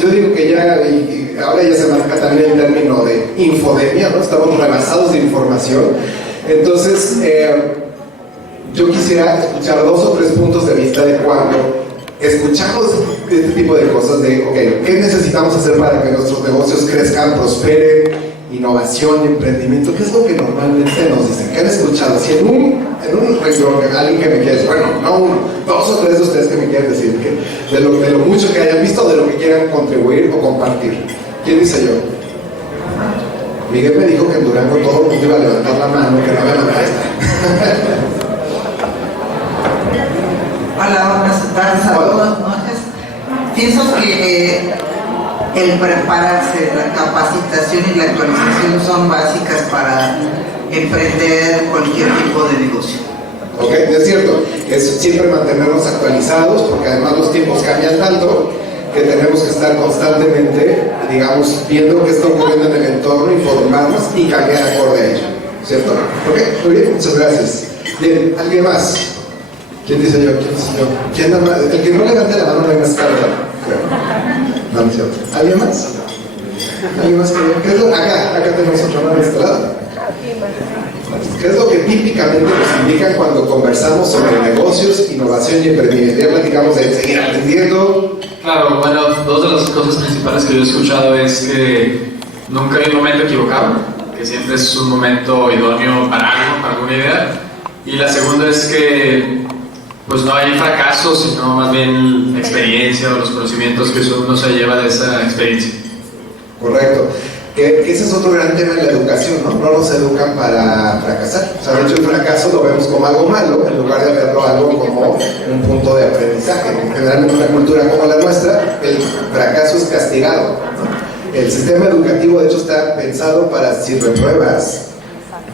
Yo digo que ya, y ahora ya se marca también el término de infodemia, ¿no? Estamos rebasados de información. Entonces, yo quisiera escuchar 2 o 3 puntos de vista de cuando escuchamos este tipo de cosas de, ok, ¿qué necesitamos hacer para que nuestros negocios crezcan, prosperen? Innovación y emprendimiento, ¿qué es lo que normalmente nos dicen? ¿Qué han escuchado? Si en un ejemplo, alguien que me quiera decir, bueno, no uno, 2 o 3 de ustedes que me quieran decir que de lo mucho que hayan visto, de lo que quieran contribuir o compartir. ¿Quién dice yo? Miguel me dijo que en Durango todo el mundo iba a levantar la mano, que no había maestra. Hola, buenas tardes a todos. Pienso que el prepararse, la capacitación y la actualización son básicas para emprender cualquier tipo de negocio. Ok, es cierto, es siempre mantenernos actualizados, porque además los tiempos cambian tanto que tenemos que estar constantemente, digamos, viendo qué está ocurriendo en el entorno, informarnos y cambiar acorde a ello, ¿cierto? Ok, muy bien, muchas gracias. Bien, ¿alguien más? ¿Quién dice yo? ¿Quién dice yo? ¿Quién nada más? El que no levante la mano no hay más cara, creo. No, no es cierto. ¿Alguien más? ¿Alguien más que yo? ¿Qué es lo? Acá tenemos otra mano de este lado. ¿Qué es lo que típicamente nos indican cuando conversamos sobre negocios, innovación y emprendimiento? Ya platicamos de seguir aprendiendo. Claro, bueno, dos de las cosas principales que yo he escuchado es que nunca hay un momento equivocado, que siempre es un momento idóneo para algo, para alguna idea. Y la segunda es que pues no hay fracaso, sino más bien experiencia o los conocimientos que uno se lleva de esa experiencia. Correcto. Que ese es otro gran tema en la educación, ¿no? No nos educan para fracasar. O sea, de hecho el fracaso lo vemos como algo malo, en lugar de verlo algo como un punto de aprendizaje. Generalmente en una cultura como la nuestra, el fracaso es castigado, ¿no? El sistema educativo, de hecho, está pensado para si repruebas,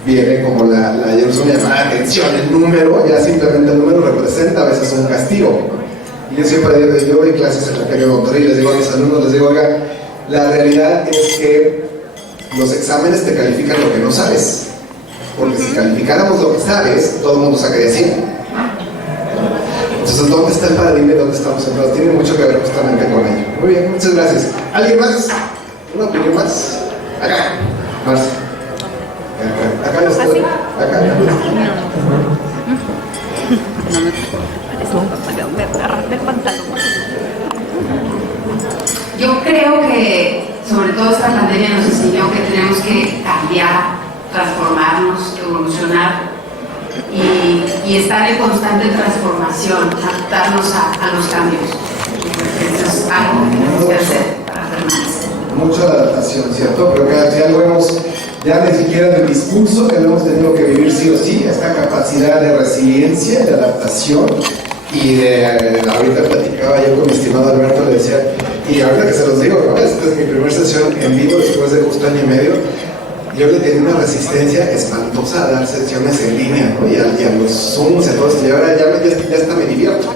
viene como ayer nos llamaba atención, el número, ya simplemente el número representa a veces un castigo. Y yo siempre digo, yo doy clases en la calle Monterrey y les digo a mis alumnos, les digo, oiga, la realidad es que los exámenes te califican lo que no sabes, porque si calificáramos lo que sabes, todo el mundo sacaría 100. Entonces, ¿dónde está el paradigma y dónde estamos centrados? Tiene mucho que ver justamente con ello. Muy bien, muchas gracias. ¿Alguien más? ¿Una opinión más? Acá, Marcia. Acá estoy. Acá. Yo creo que sobre todo esta pandemia nos enseñó que tenemos que cambiar, transformarnos, evolucionar y estar en constante transformación, adaptarnos a los cambios. Esto es algo que tenemos que hacer para permanecer. Mucha adaptación, ¿cierto? Pero que ya lo hemos, ya ni siquiera del discurso, que lo hemos tenido que vivir sí o sí, esta capacidad de resiliencia, de adaptación y de, ahorita platicaba yo con mi estimado Alberto, le decía, y ahorita que se los digo, ¿no? Esta es mi primera sesión en vivo después de justo año y medio. Yo le tenía una resistencia espantosa a dar sesiones en línea, ¿no? Y a los Zooms y a todo esto, y ahora ya hasta me divierto.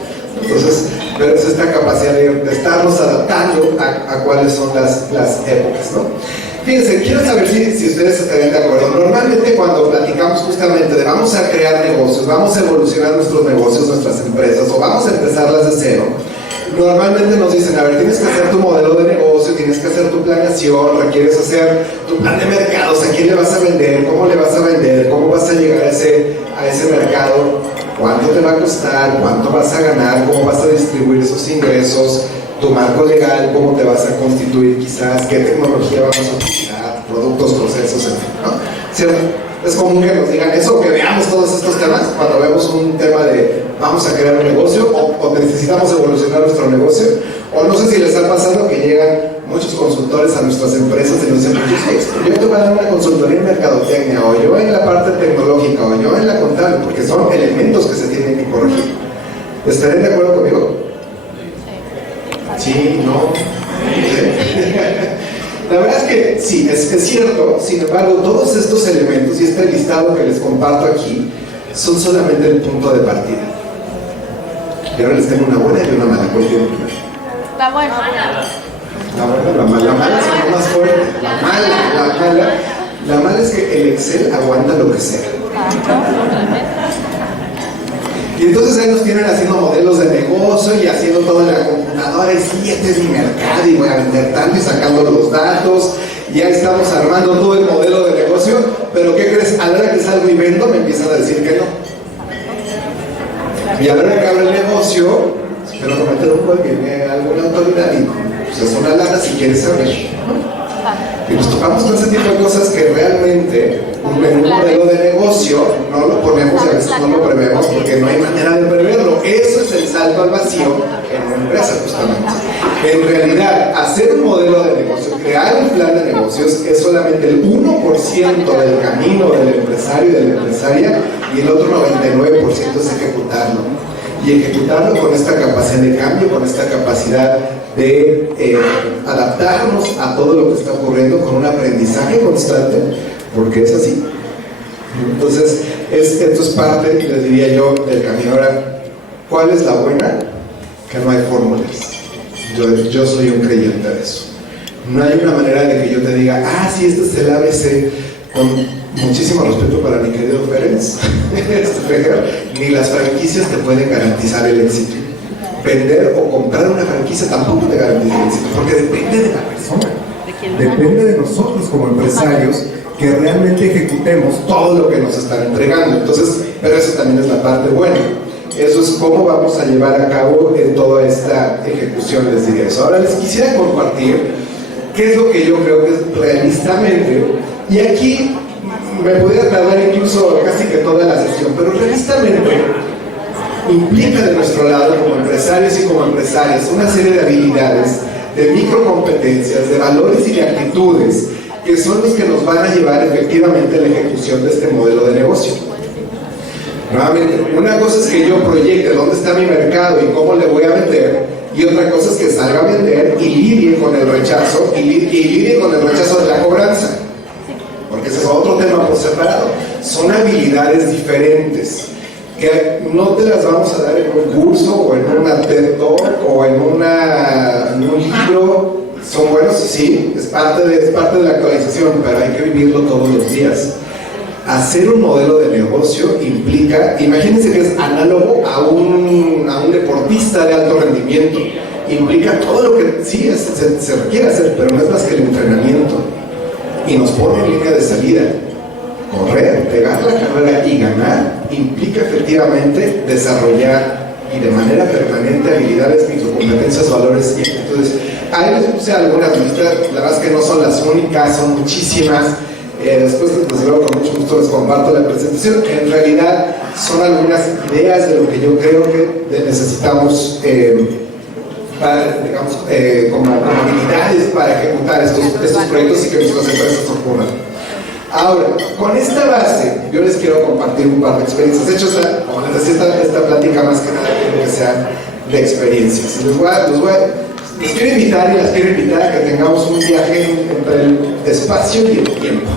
Entonces, pero es esta capacidad de estarnos adaptando a cuáles son las épocas, ¿no? Fíjense, quiero saber si ustedes estarían de acuerdo. Normalmente cuando platicamos justamente de vamos a crear negocios, vamos a evolucionar nuestros negocios, nuestras empresas, o vamos a empezarlas de cero, normalmente nos dicen, a ver, tienes que hacer tu modelo de negocio, tienes que hacer tu planeación, requieres hacer tu plan de mercados, a quién le vas a vender, cómo le vas a vender, cómo vas a llegar a ese mercado, cuánto te va a costar, cuánto vas a ganar, cómo vas a distribuir esos ingresos, tu marco legal, cómo te vas a constituir quizás, qué tecnología vamos a utilizar, productos, procesos, en fin, ¿no? ¿Cierto? Es común que nos digan eso, que veamos todos estos temas cuando vemos un tema de vamos a crear un negocio o necesitamos evolucionar nuestro negocio, o no sé si les está pasando que llegan muchos consultores a nuestras empresas y nos dicen, yo te voy a dar una consultoría en mercadotecnia, o yo en la parte tecnológica, o yo en la contable, porque son elementos que se tienen que corregir. ¿Estarían de acuerdo conmigo? Sí, no. La verdad es que sí, es cierto. Sin embargo, todos estos elementos y este listado que les comparto aquí son solamente el punto de partida. Y ahora les tengo una buena y una mala. ¿Cuál tiene primero? La buena. La buena, la mala. La mala es lo más fuerte. La mala es que el Excel aguanta lo que sea. Y entonces ahí nos tienen haciendo modelos de negocio y haciendo todo en la computadora, y sí, este es mi mercado y voy a vender tanto y sacando los datos, y ahí estamos armando todo el modelo de negocio, pero ¿qué crees? A la hora que salgo y vendo me empiezan a decir que no. Y a la hora que abro el negocio, espero cometer un gol, viene alguna autoridad y pues es una lana si quieres abrir. Y nos topamos con ese tipo de cosas que realmente en un modelo de negocio no lo ponemos y a veces no lo prevemos porque salto al vacío en una empresa, justamente. En realidad, hacer un modelo de negocio, crear un plan de negocios, es solamente el 1% del camino del empresario y de la empresaria, y el otro 99% es ejecutarlo. Y ejecutarlo con esta capacidad de cambio, con esta capacidad de adaptarnos a todo lo que está ocurriendo, con un aprendizaje constante, porque es así. Entonces, esto es parte, les diría yo, del camino. Ahora, ¿cuál es la buena? Que no hay fórmulas. Yo soy un creyente de eso. No hay una manera de que yo te diga, sí, este es el ABC, con muchísimo respeto para mi querido Pérez, ni las franquicias te pueden garantizar el éxito. Vender o comprar una franquicia tampoco te garantiza el éxito, porque depende de la persona. Depende de nosotros como empresarios que realmente ejecutemos todo lo que nos están entregando. Entonces, pero eso también es la parte buena. Eso es cómo vamos a llevar a cabo toda esta ejecución, les diría eso. Ahora les quisiera compartir qué es lo que yo creo que es realistamente, y aquí me pudiera tardar incluso casi que toda la sesión, pero realistamente implica de nuestro lado como empresarios y como empresarias una serie de habilidades, de microcompetencias, de valores y de actitudes que son los que nos van a llevar efectivamente a la ejecución de este modelo de negocio. Nuevamente, una cosa es que yo proyecte dónde está mi mercado y cómo le voy a vender, y otra cosa es que salga a vender y lidie con el rechazo, y lidie con el rechazo de la cobranza, porque ese es otro tema por separado. Son habilidades diferentes que no te las vamos a dar en un curso o en una TED Talk o en un libro. Son buenos, sí, es parte de la actualización, pero hay que vivirlo todos los días. Hacer un modelo de negocio implica, imagínense que es análogo a un deportista de alto rendimiento. Implica todo lo que sí se requiere hacer, pero no es más que el entrenamiento. Y nos pone en línea de salida. Correr, pegar la carrera y ganar implica efectivamente desarrollar y de manera permanente habilidades, microcompetencias, valores y actitudes. Ahí les puse algunas listas, la verdad es que no son las únicas, son muchísimas. Después, desde luego, con mucho gusto les comparto la presentación. En realidad son algunas ideas de lo que yo creo que necesitamos como habilidades para ejecutar estos proyectos y que nuestras empresas ocurran. Ahora, con esta base, yo les quiero compartir un par de experiencias. De hecho, como les decía, esta plática más que nada quiero que sea de experiencias. Les quiero invitar y las quiero invitar a que tengamos un viaje entre el espacio y el tiempo.